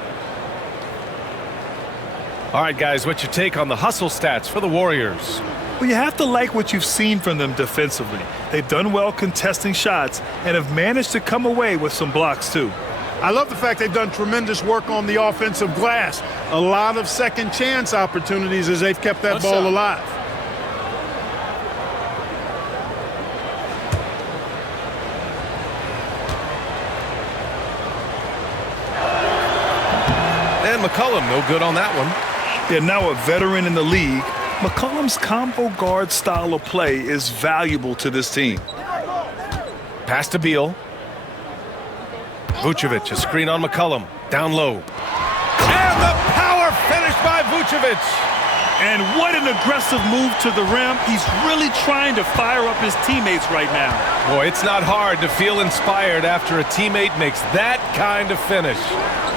All right, guys, what's your take on the hustle stats for the Warriors? Well, you have to like what you've seen from them defensively. They've done well contesting shots and have managed to come away with some blocks, too. I love the fact they've done tremendous work on the offensive glass. A lot of second chance opportunities as they've kept that ball alive. And McCollum, no good on that one. They're now a veteran in the league. McCollum's combo guard style of play is valuable to this team. Pass to Beal. Vucevic, a screen on McCollum. Down low. And the power finish by Vucevic. And what an aggressive move to the rim. He's really trying to fire up his teammates right now. Boy, it's not hard to feel inspired after a teammate makes that kind of finish.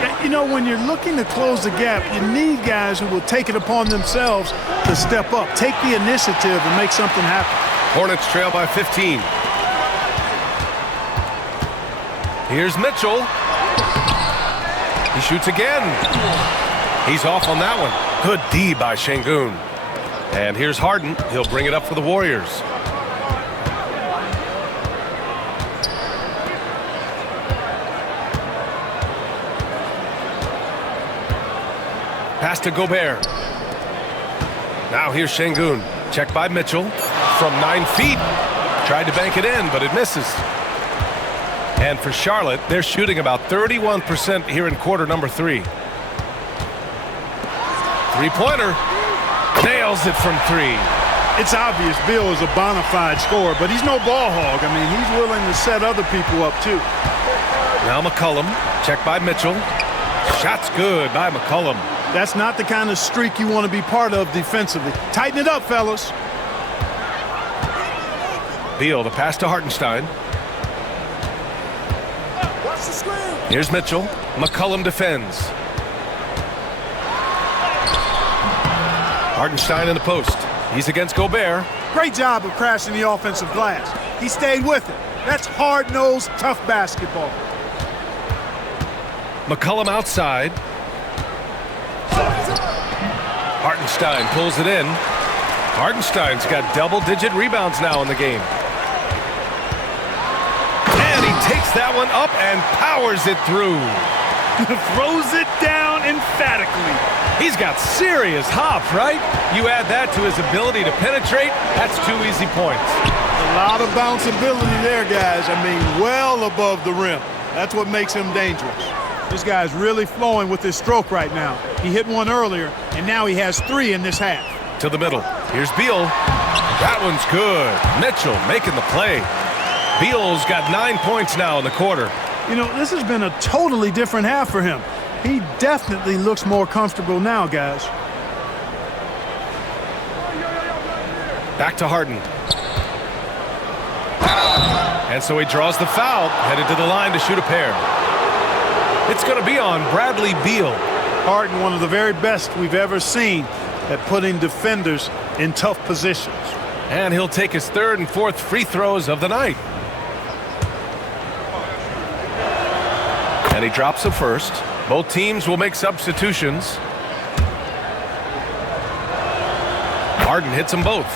Yeah, you know, when you're looking to close the gap, you need guys who will take it upon themselves to step up, take the initiative, and make something happen. Hornets trail by 15. Here's Mitchell. He shoots again. He's off on that one. Good D by Şengün. And here's Harden. He'll bring it up for the Warriors. Pass to Gobert. Now here's Şengün. Check by Mitchell. From 9 feet. Tried to bank it in, but it misses. And for Charlotte, they're shooting about 31% here in quarter number 3. Three-pointer. Nails it from 3. It's obvious Bill is a bona fide scorer, but he's no ball hog. I mean, he's willing to set other people up, too. Now McCollum. Check by Mitchell. Shot's good by McCollum. That's not the kind of streak you want to be part of defensively. Tighten it up, fellas. Beal, the pass to Hartenstein. Here's Mitchell. McCollum defends. Hartenstein in the post. He's against Gobert. Great job of crashing the offensive glass. He stayed with it. That's hard-nosed, tough basketball. McCollum outside. Hartenstein pulls it in. Hartenstein's got double-digit rebounds now in the game. And he takes that one up and powers it through. Throws it down emphatically. He's got serious hops, right? You add that to his ability to penetrate, that's 2 easy points. A lot of bounceability there, guys. I mean, well above the rim. That's what makes him dangerous. This guy's really flowing with his stroke right now. He hit one earlier, and now he has 3 in this half. To the middle. Here's Beal. That one's good. Mitchell making the play. Beal's got 9 points now in the quarter. You know, this has been a totally different half for him. He definitely looks more comfortable now, guys. Back to Harden. And so he draws the foul, headed to the line to shoot a pair. It's going to be on Bradley Beal. Harden, one of the very best we've ever seen at putting defenders in tough positions. And he'll take his 3rd and 4th free throws of the night. And he drops the first. Both teams will make substitutions. Harden hits them both.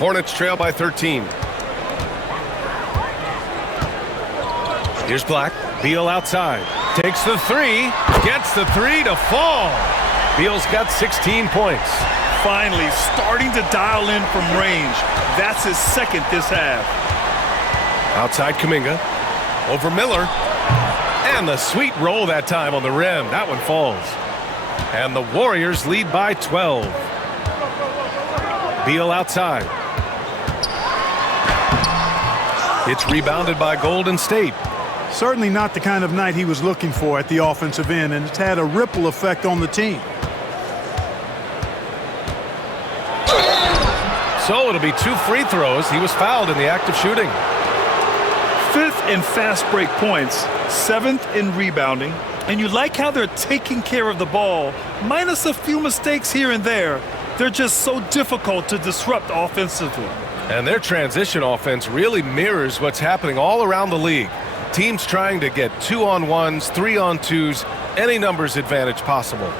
Hornets trail by 13. Here's Black. Beal outside. Takes the 3. Gets the 3 to fall. Beal's got 16 points. Finally starting to dial in from range. That's his 2nd this half. Outside Kuminga. Over Miller. And the sweet roll that time on the rim. That one falls. And the Warriors lead by 12. Beal outside. It's rebounded by Golden State. Certainly not the kind of night he was looking for at the offensive end, and it's had a ripple effect on the team. So it'll be 2 free throws. He was fouled in the act of shooting. 5th in fast break points, 7th in rebounding, and you like how they're taking care of the ball, minus a few mistakes here and there. They're just so difficult to disrupt offensively. And their transition offense really mirrors what's happening all around the league. Teams trying to get 2-on-1s, 3-on-2s, any numbers advantage possible.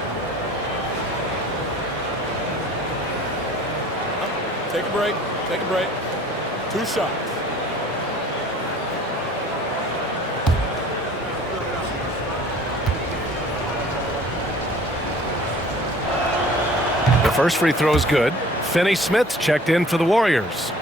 Take a break. Take a break. 2 shots. The first free throw is good. Finney Smith's checked in for the Warriors.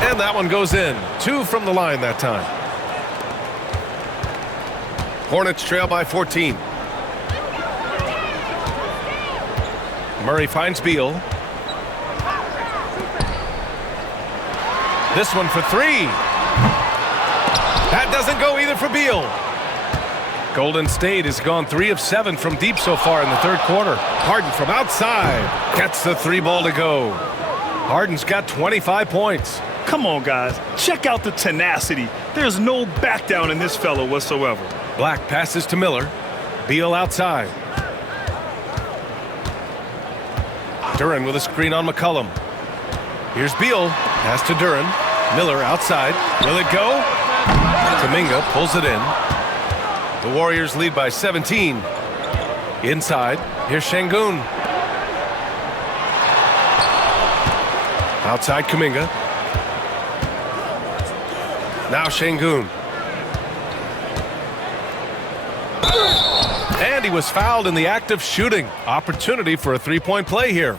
And that one goes in. 2 from the line that time. Hornets trail by 14. Murray finds Beal. This one for 3. That doesn't go either for Beal. Golden State has gone 3 of 7 from deep so far in the third quarter. Harden from outside gets the 3 ball to go. Harden's got 25 points. Come on, guys. Check out the tenacity. There's no back down in this fella whatsoever. Black passes to Miller. Beal outside. Duren with a screen on McCollum. Here's Beal. Pass to Duren. Miller outside. Will it go? Kuminga pulls it in. The Warriors lead by 17. Inside. Here's Şengün. Outside Kuminga. Now Şengün. And he was fouled in the act of shooting. Opportunity for a 3-point play here.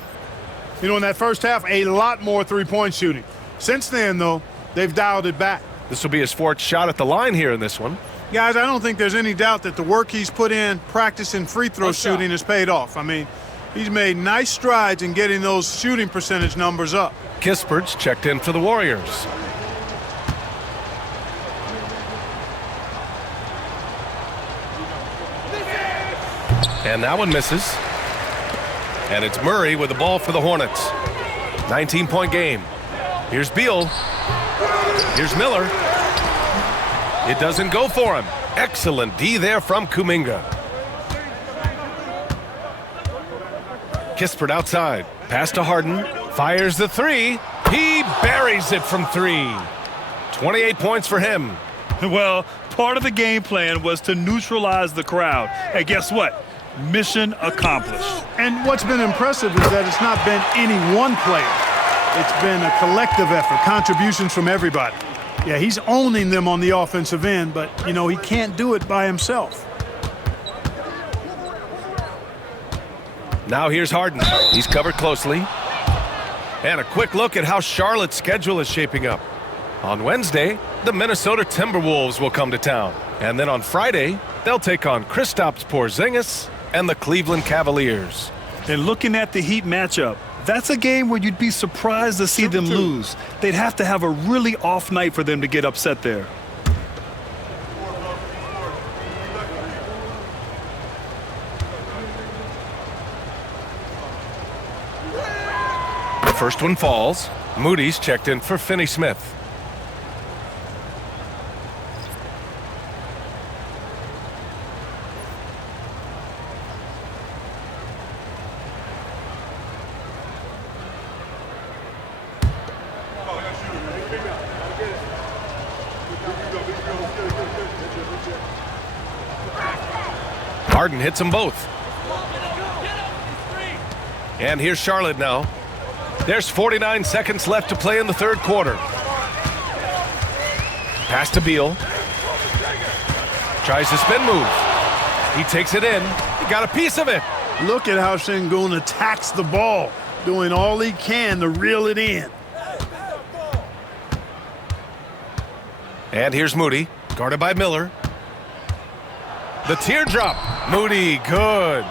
You know, in that first half, a lot more three-point shooting. Since then, though, they've dialed it back. This will be his 4th shot at the line here in this one. Guys, I don't think there's any doubt that the work he's put in practicing free throw shooting has paid off. I mean, he's made nice strides in getting those shooting percentage numbers up. Kispert's checked in for the Warriors. And that one misses. And it's Murray with the ball for the Hornets. 19-point game. Here's Beal. Here's Miller. It doesn't go for him. Excellent D there from Kuminga. Kispert outside. Pass to Harden. Fires the 3. He buries it from 3. 28 points for him. Well, part of the game plan was to neutralize the crowd. And guess what? Mission accomplished. And what's been impressive is that it's not been any one player. It's been a collective effort, contributions from everybody. Yeah, he's owning them on the offensive end, but, you know, he can't do it by himself. Now here's Harden. He's covered closely. And a quick look at how Charlotte's schedule is shaping up. On Wednesday, the Minnesota Timberwolves will come to town. And then on Friday, they'll take on Kristaps Porzingis and the Cleveland Cavaliers. And looking at the Heat matchup, that's a game where you'd be surprised to see them lose. They'd have to have a really off night for them to get upset there. The first one falls. Moody's checked in for Finney Smith. Harden hits them both. And here's Charlotte now. There's 49 seconds left to play in the third quarter. Pass to Beal. Tries the spin move. He takes it in. He got a piece of it. Look at how Şengün attacks the ball, doing all he can to reel it in. And here's Moody, guarded by Miller. The teardrop. Moody, good.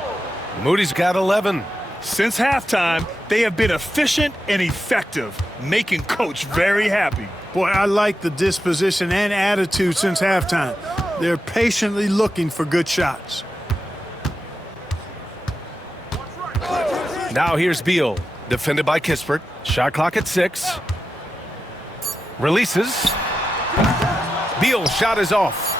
Moody's got 11. Since halftime, they have been efficient and effective, making Coach very happy. Boy, I like the disposition and attitude since halftime. They're patiently looking for good shots. Now here's Beal, defended by Kispert. Shot clock at 6. Releases. Beal's shot is off.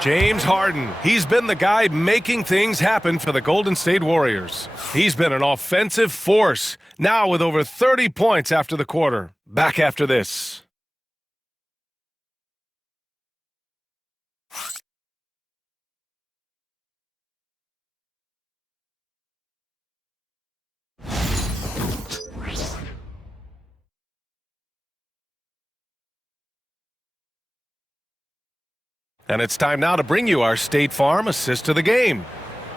James Harden, he's been the guy making things happen for the Golden State Warriors. He's been an offensive force, now with over 30 points after the quarter. Back after this. And it's time now to bring you our State Farm assist of the game.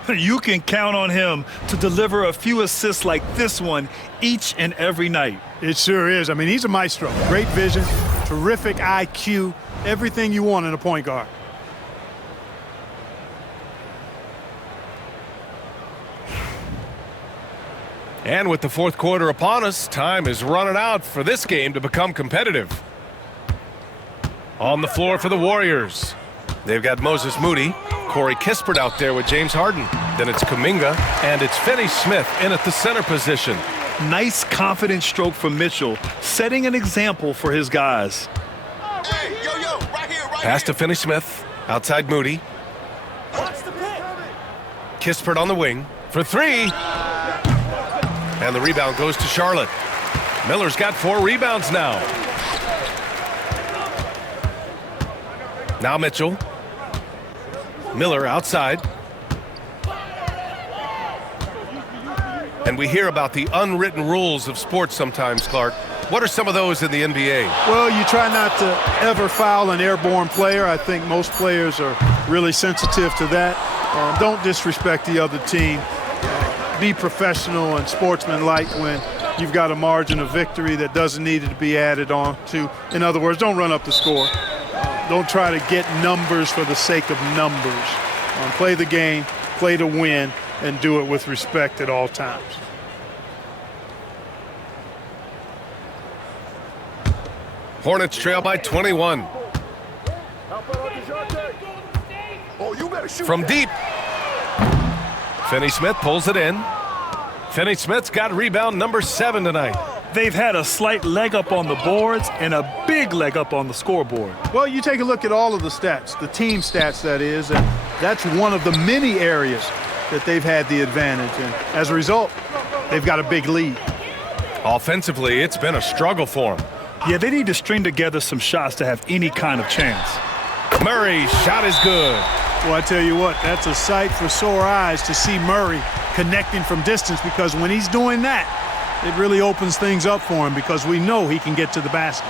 You can count on him to deliver a few assists like this one each and every night. It sure is. I mean, he's a maestro. Great vision, terrific IQ, everything you want in a point guard. And with the fourth quarter upon us, time is running out for this game to become competitive. On the floor for the Warriors, they've got Moses Moody, Corey Kispert out there with James Harden. Then it's Kuminga, and it's Finney Smith in at the center position. Nice, confident stroke from Mitchell, setting an example for his guys. Hey, right here, Pass to Finney Smith, outside Moody. Kispert on the wing for 3. And the rebound goes to Charlotte. Miller's got 4 rebounds now. Now Mitchell. Miller outside. And we hear about the unwritten rules of sports sometimes, Clark. What are some of those in the NBA? Well, you try not to ever foul an airborne player. I think most players are really sensitive to that. Don't disrespect the other team. Be professional and sportsmanlike when you've got a margin of victory that doesn't need to be added on to. In other words, don't run up the score. Don't try to get numbers for the sake of numbers. Play the game, play to win, and do it with respect at all times. Hornets trail by 21. From deep. Finney Smith pulls it in. Finney Smith's got rebound number 7 tonight. They've had a slight leg up on the boards and a big leg up on the scoreboard. Well, you take a look at all of the stats, the team stats that is, and that's one of the many areas that they've had the advantage. And as a result, they've got a big lead. Offensively, it's been a struggle for them. Yeah, they need to string together some shots to have any kind of chance. Murray's shot is good. Well, I tell you what, that's a sight for sore eyes to see Murray connecting from distance, because when he's doing that, it really opens things up for him because we know he can get to the basket.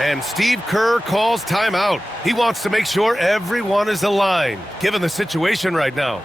And Steve Kerr calls timeout. He wants to make sure everyone is aligned, given the situation right now.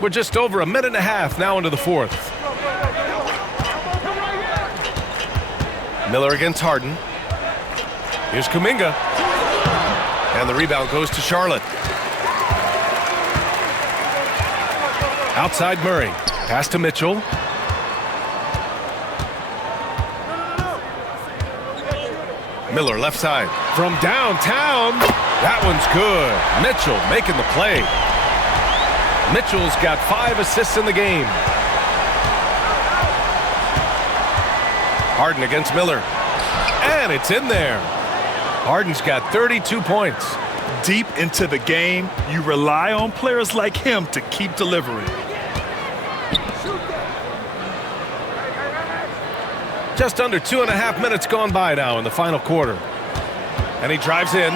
We're just over a minute and a half now into the fourth. Miller against Harden. Here's Kuminga. And the rebound goes to Charlotte. Outside Murray. Pass to Mitchell. Miller left side. From downtown. That one's good. Mitchell making the play. Mitchell's got 5 assists in the game. Harden against Miller. And it's in there. Harden's got 32 points. Deep into the game, you rely on players like him to keep delivering. Just under 2.5 minutes gone by now in the final quarter. And he drives in.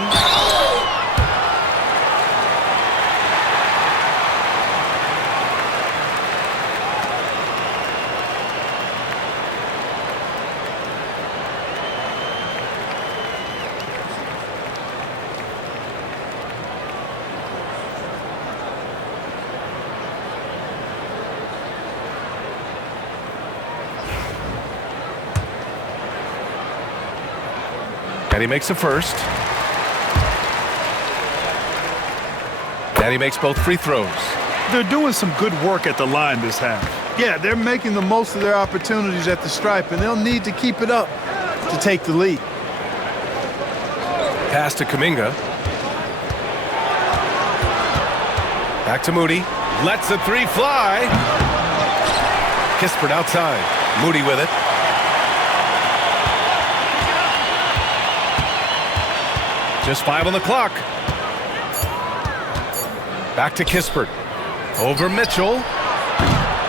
And he makes the first. And he makes both free throws. They're doing some good work at the line this half. Yeah, they're making the most of their opportunities at the stripe, and they'll need to keep it up to take the lead. Pass to Kuminga. Back to Moody. Lets the three fly. Kispert outside. Moody with it. Just 5 on the clock. Back to Kispert. Over Mitchell.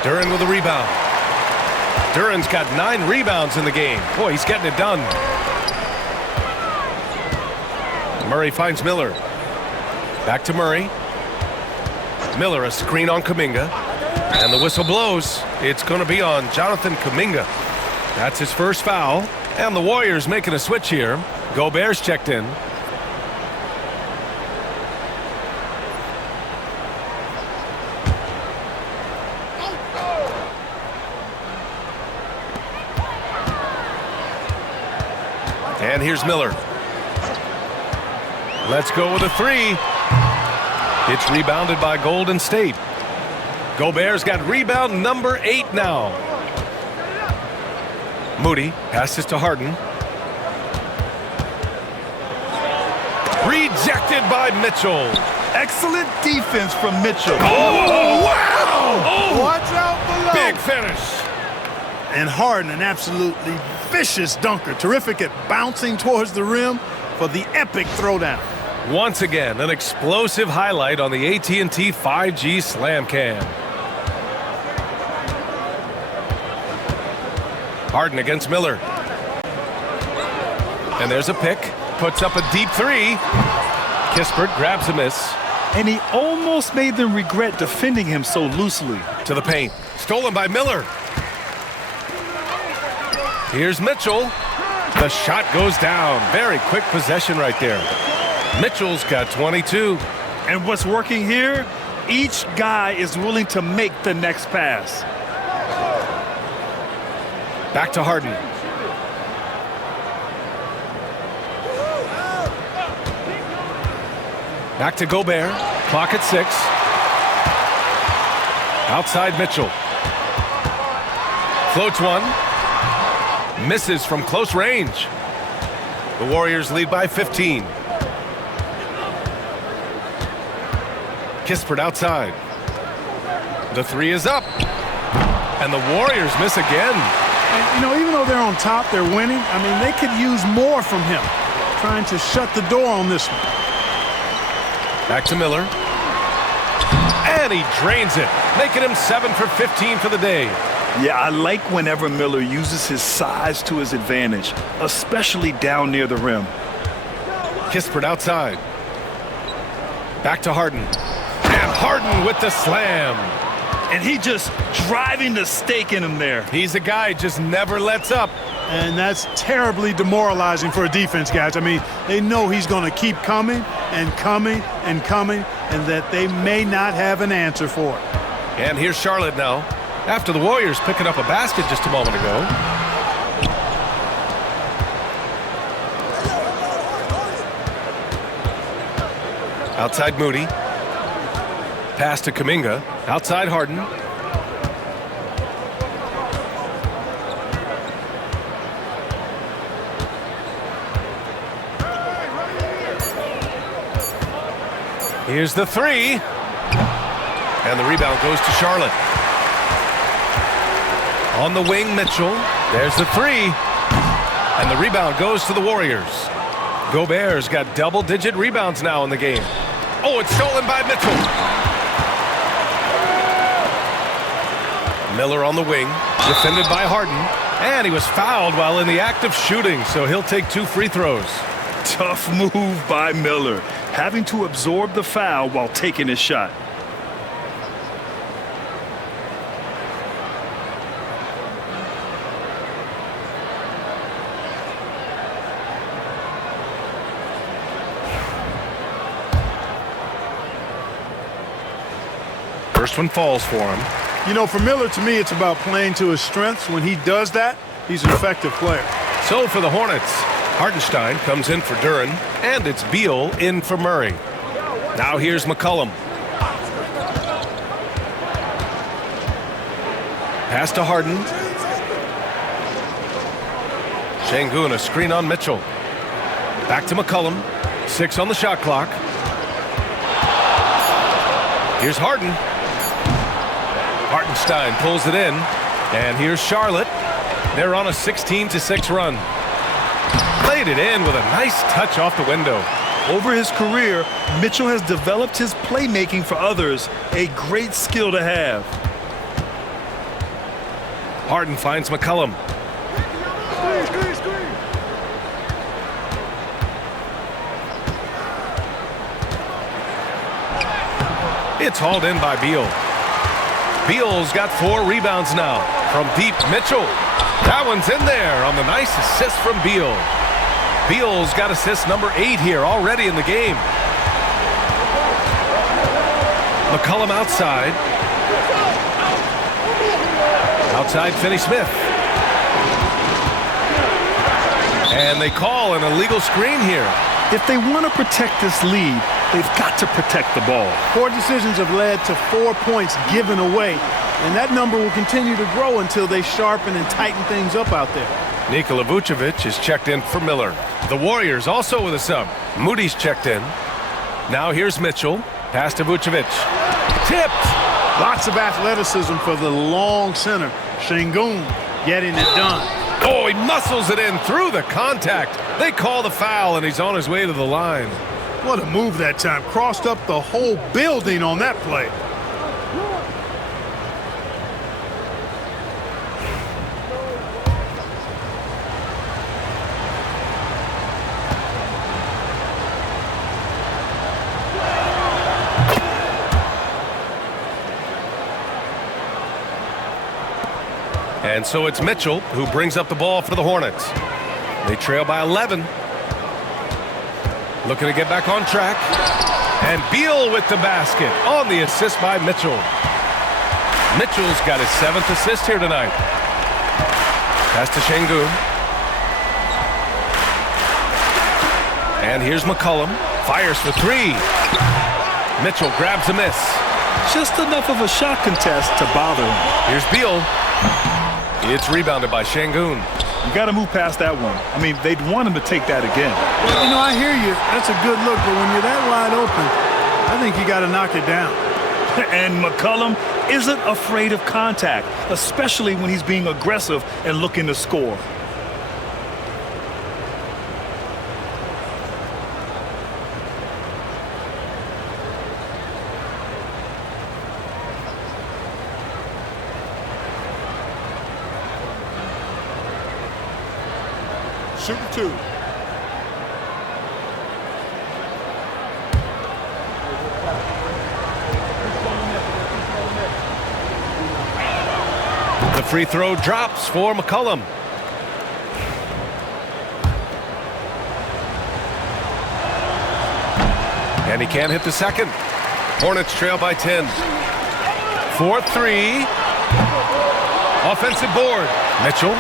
Duren with a rebound. Duren's got 9 rebounds in the game. Boy, he's getting it done. Murray finds Miller. Back to Murray. Miller, a screen on Kuminga. And the whistle blows. It's going to be on Jonathan Kuminga. That's his first foul. And the Warriors making a switch here. Gobert's checked in. And here's Miller. Let's go with a 3. It's rebounded by Golden State. Gobert's got rebound number 8 now. Moody passes to Harden. Rejected by Mitchell. Excellent defense from Mitchell. Oh, wow! Oh, Watch out below. big finish. And Harden, an absolutely vicious dunker. Terrific at bouncing towards the rim for the epic throwdown. Once again, an explosive highlight on the AT&T 5G Slam Cam. Harden against Miller. And there's a pick. Puts up a deep 3. Kispert grabs a miss. And he almost made them regret defending him so loosely. To the paint. Stolen by Miller. Here's Mitchell. The shot goes down. Very quick possession right there. Mitchell's got 22. And what's working here, each guy is willing to make the next pass. Back to Harden. Back to Gobert. Clock at 6. Outside Mitchell. Floats one. Misses from close range. The Warriors lead by 15. Kispert outside. The 3 is up. And the Warriors miss again. And, you know, even though they're on top, they're winning. I mean, they could use more from him. Trying to shut the door on this one. Back to Miller. And he drains it, making him 7 for 15 for the day. Yeah, I like whenever Miller uses his size to his advantage, especially down near the rim. Kispert outside. Back to Harden. And Harden with the slam. And he just driving the stake in him there. He's a guy who just never lets up. And that's terribly demoralizing for a defense, guys. I mean, they know he's going to keep coming and coming and coming, and that they may not have an answer for it. And here's Charlotte now, after the Warriors picking up a basket just a moment ago. Outside Moody. Pass to Kuminga. Outside Harden. Here's the 3. And the rebound goes to Charlotte. On the wing, Mitchell. There's the 3. And the rebound goes to the Warriors. Gobert's got double-digit rebounds now in the game. Oh, it's stolen by Mitchell. Miller on the wing, defended by Harden. And he was fouled while in the act of shooting, so he'll take 2 free throws. Tough move by Miller, having to absorb the foul while taking his shot. First one falls for him. You know, for Miller, to me, it's about playing to his strengths. When he does that, he's an effective player. So for the Hornets, Hartenstein comes in for Duren, and it's Beal in for Murray. Now here's McCollum. Pass to Harden. Şengün, a screen on Mitchell. Back to McCollum. 6 on the shot clock. Here's Harden. Hartenstein pulls it in, and here's Charlotte. They're on a 16-6 run. Played it in with a nice touch off the window. Over his career, Mitchell has developed his playmaking for others, a great skill to have. Harden finds McCollum. It's hauled in by Beal. Beal's got 4 rebounds now. From deep, Mitchell. That one's in there on the nice assist from Beal. Beal's got assist number 8 here already in the game. McCollum outside. Outside Finney-Smith. And they call an illegal screen here. If they want to protect this lead, they've got to protect the ball. Poor decisions have led to 4 points given away, and that number will continue to grow until they sharpen and tighten things up out there. Nikola Vucevic is checked in for Miller. The Warriors also with a sub. Moody's checked in. Now here's Mitchell. Pass to Vucevic. Tipped. Lots of athleticism for the long center. Şengün getting it done. Oh, he muscles it in through the contact. They call the foul, and he's on his way to the line. What a move that time. Crossed up the whole building on that play. And so it's Mitchell who brings up the ball for the Hornets. They trail by 11. Looking to get back on track. And Beal with the basket on the assist by Mitchell. Mitchell's got his 7th assist here tonight. Pass to Şengün. And here's McCollum. Fires for 3. Mitchell grabs a miss. Just enough of a shot contest to bother him. Here's Beal. It's rebounded by Şengün. You got to move past that one. I mean, they'd want him to take that again. Well, you know, I hear you. That's a good look, but when you're that wide open, I think you got to knock it down. And McCollum isn't afraid of contact, especially when he's being aggressive and looking to score. Shooting 2. The free throw drops for McCollum. And he can't hit the second. Hornets trail by 10. 4-3. Offensive board. Mitchell.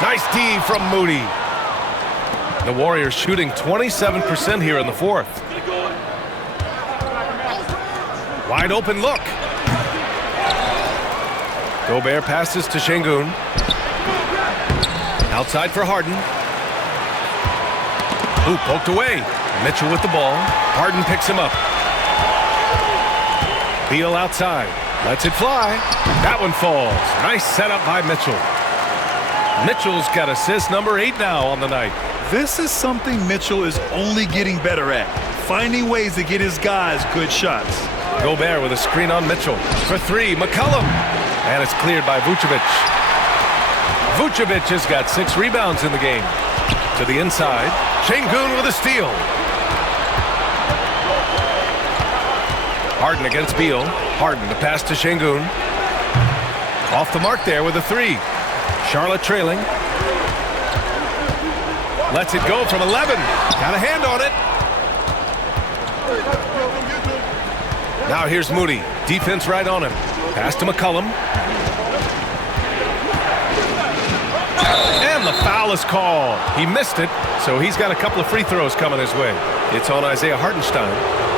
Nice D from Moody. The Warriors shooting 27% here in the 4th. Wide open look. Gobert passes to Şengün. Outside for Harden. Ooh, poked away. Mitchell with the ball. Harden picks him up. Beal outside. Lets it fly. That one falls. Nice setup by Mitchell. Mitchell's got assist number 8 now on the night. This is something Mitchell is only getting better at, finding ways to get his guys good shots. Gobert with a screen on Mitchell. For 3, McCollum. And it's cleared by Vucevic. Vucevic has got 6 rebounds in the game. To the inside. Şengün with a steal. Harden against Beal. Harden the pass to Şengün. Off the mark there with a 3. Charlotte trailing. Lets it go from 11. Got a hand on it. Now here's Moody. Defense right on him. Pass to McCollum. And the foul is called. He missed it, so he's got a couple of free throws coming his way. It's on Isaiah Hartenstein.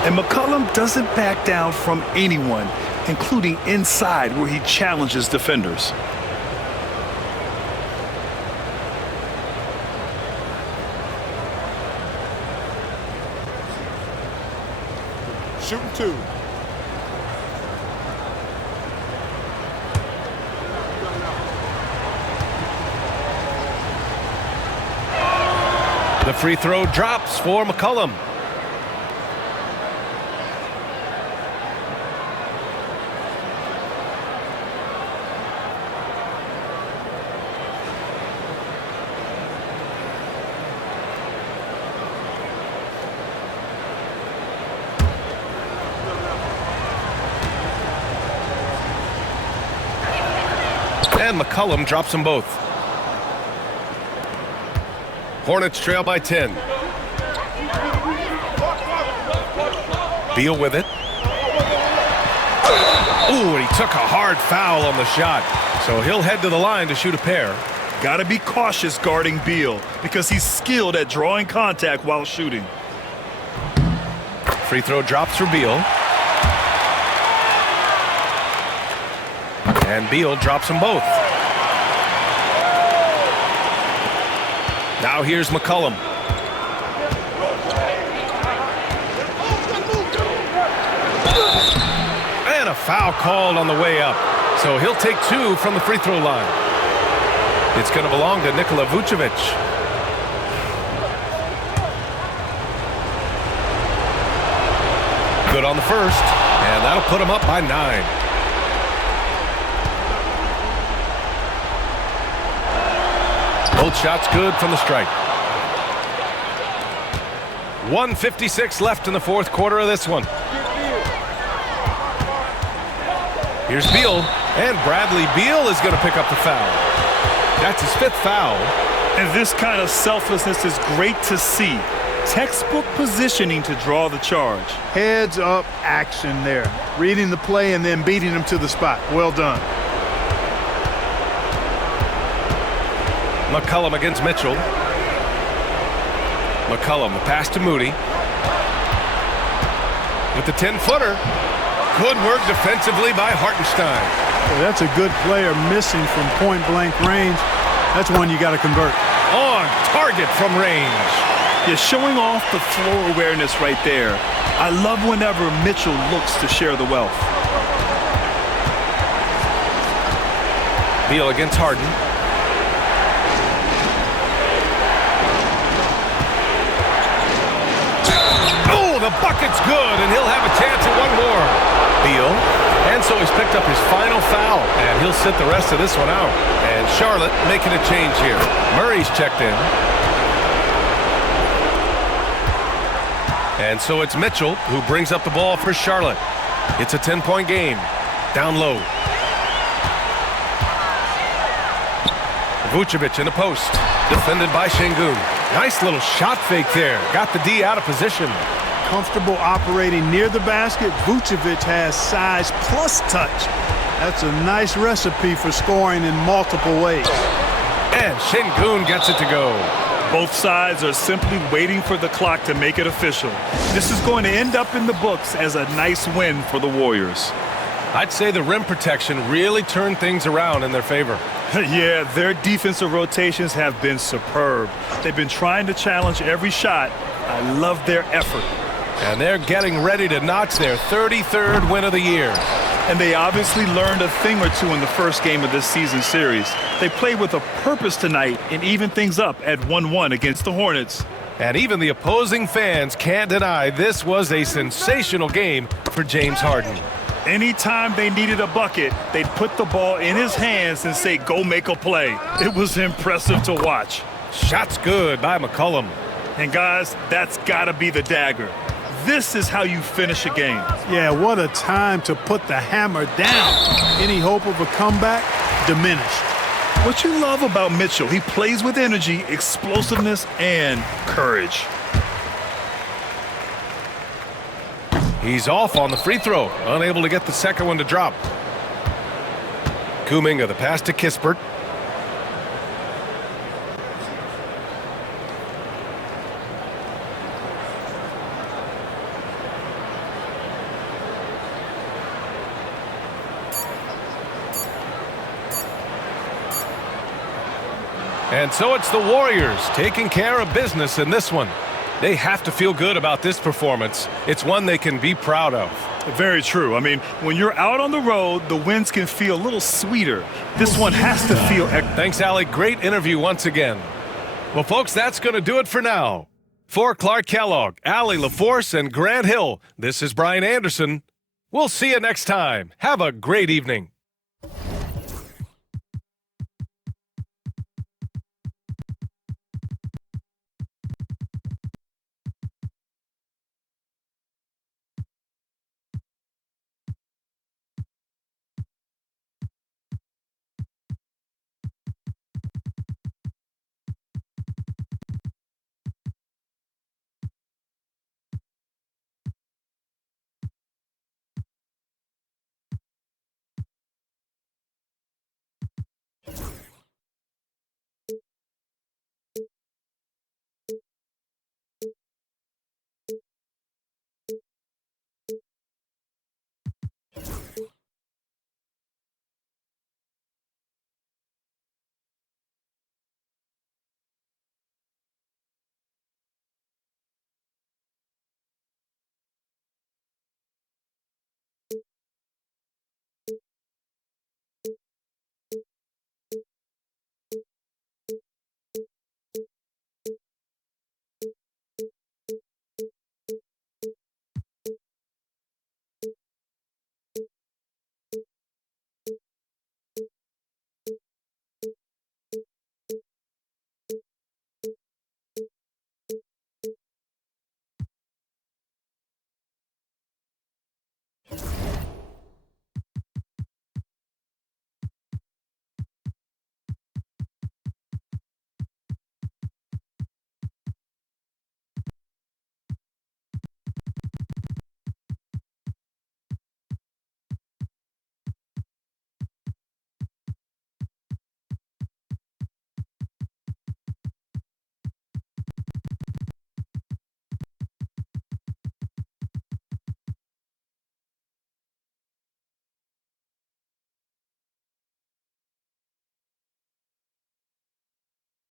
And McCollum doesn't back down from anyone, including inside where he challenges defenders. Shooting 2. The free throw drops for McCollum. And McCollum drops them both. Hornets trail by 10. Beal with it. Ooh, and he took a hard foul on the shot. So he'll head to the line to shoot a pair. Got to be cautious guarding Beal because he's skilled at drawing contact while shooting. Free throw drops for Beal. And Beal drops them both. Now here's McCollum. And a foul called on the way up. So he'll take 2 from the free throw line. It's going to belong to Nikola Vucevic. Good on the first. And that'll put him up by 9. Both shots good from the stripe. 1:56 left in the fourth quarter of this one. Here's Beal, and Bradley Beal is going to pick up the foul. That's his 5th foul. And this kind of selflessness is great to see. Textbook positioning to draw the charge. Heads up action there. Reading the play and then beating him to the spot. Well done. McCollum against Mitchell. McCollum, the pass to Moody. With the 10-footer. Good work defensively by Hartenstein. Well, that's a good player missing from point-blank range. That's one you got to convert. On target from range. You're showing off the floor awareness right there. I love whenever Mitchell looks to share the wealth. Beal against Harden. The bucket's good, and he'll have a chance at one more. Beal. And so he's picked up his final foul, and he'll sit the rest of this one out. And Charlotte making a change here. Murray's checked in. And so it's Mitchell who brings up the ball for Charlotte. It's a 10-point game. Down low. Vucevic in the post. Defended by Şengün. Nice little shot fake there. Got the D out of position. Comfortable operating near the basket. Vucevic has size plus touch. That's a nice recipe for scoring in multiple ways. And Şengün gets it to go. Both sides are simply waiting for the clock to make it official. This is going to end up in the books as a nice win for the Warriors. I'd say the rim protection really turned things around in their favor. Yeah, their defensive rotations have been superb. They've been trying to challenge every shot. I love their effort. And they're getting ready to notch their 33rd win of the year. And they obviously learned a thing or two in the first game of this season series. They played with a purpose tonight and even things up at 1-1 against the Hornets. And even the opposing fans can't deny this was a sensational game for James Harden. Anytime they needed a bucket, they'd put the ball in his hands and say, go make a play. It was impressive to watch. Shot's good by McCollum. And guys, that's got to be the dagger. This is how you finish a game. Yeah, what a time to put the hammer down. Any hope of a comeback diminished. What you love about Mitchell, he plays with energy, explosiveness, and courage. He's off on the free throw, unable to get the second one to drop. Kuminga the pass to Kispert. And so it's the Warriors taking care of business in this one. They have to feel good about this performance. It's one they can be proud of. Very true. I mean, when you're out on the road, the wins can feel a little sweeter. This one has to feel... Thanks, Allie. Great interview once again. Well, folks, that's going to do it for now. For Clark Kellogg, Allie LaForce, and Grant Hill, this is Brian Anderson. We'll see you next time. Have a great evening.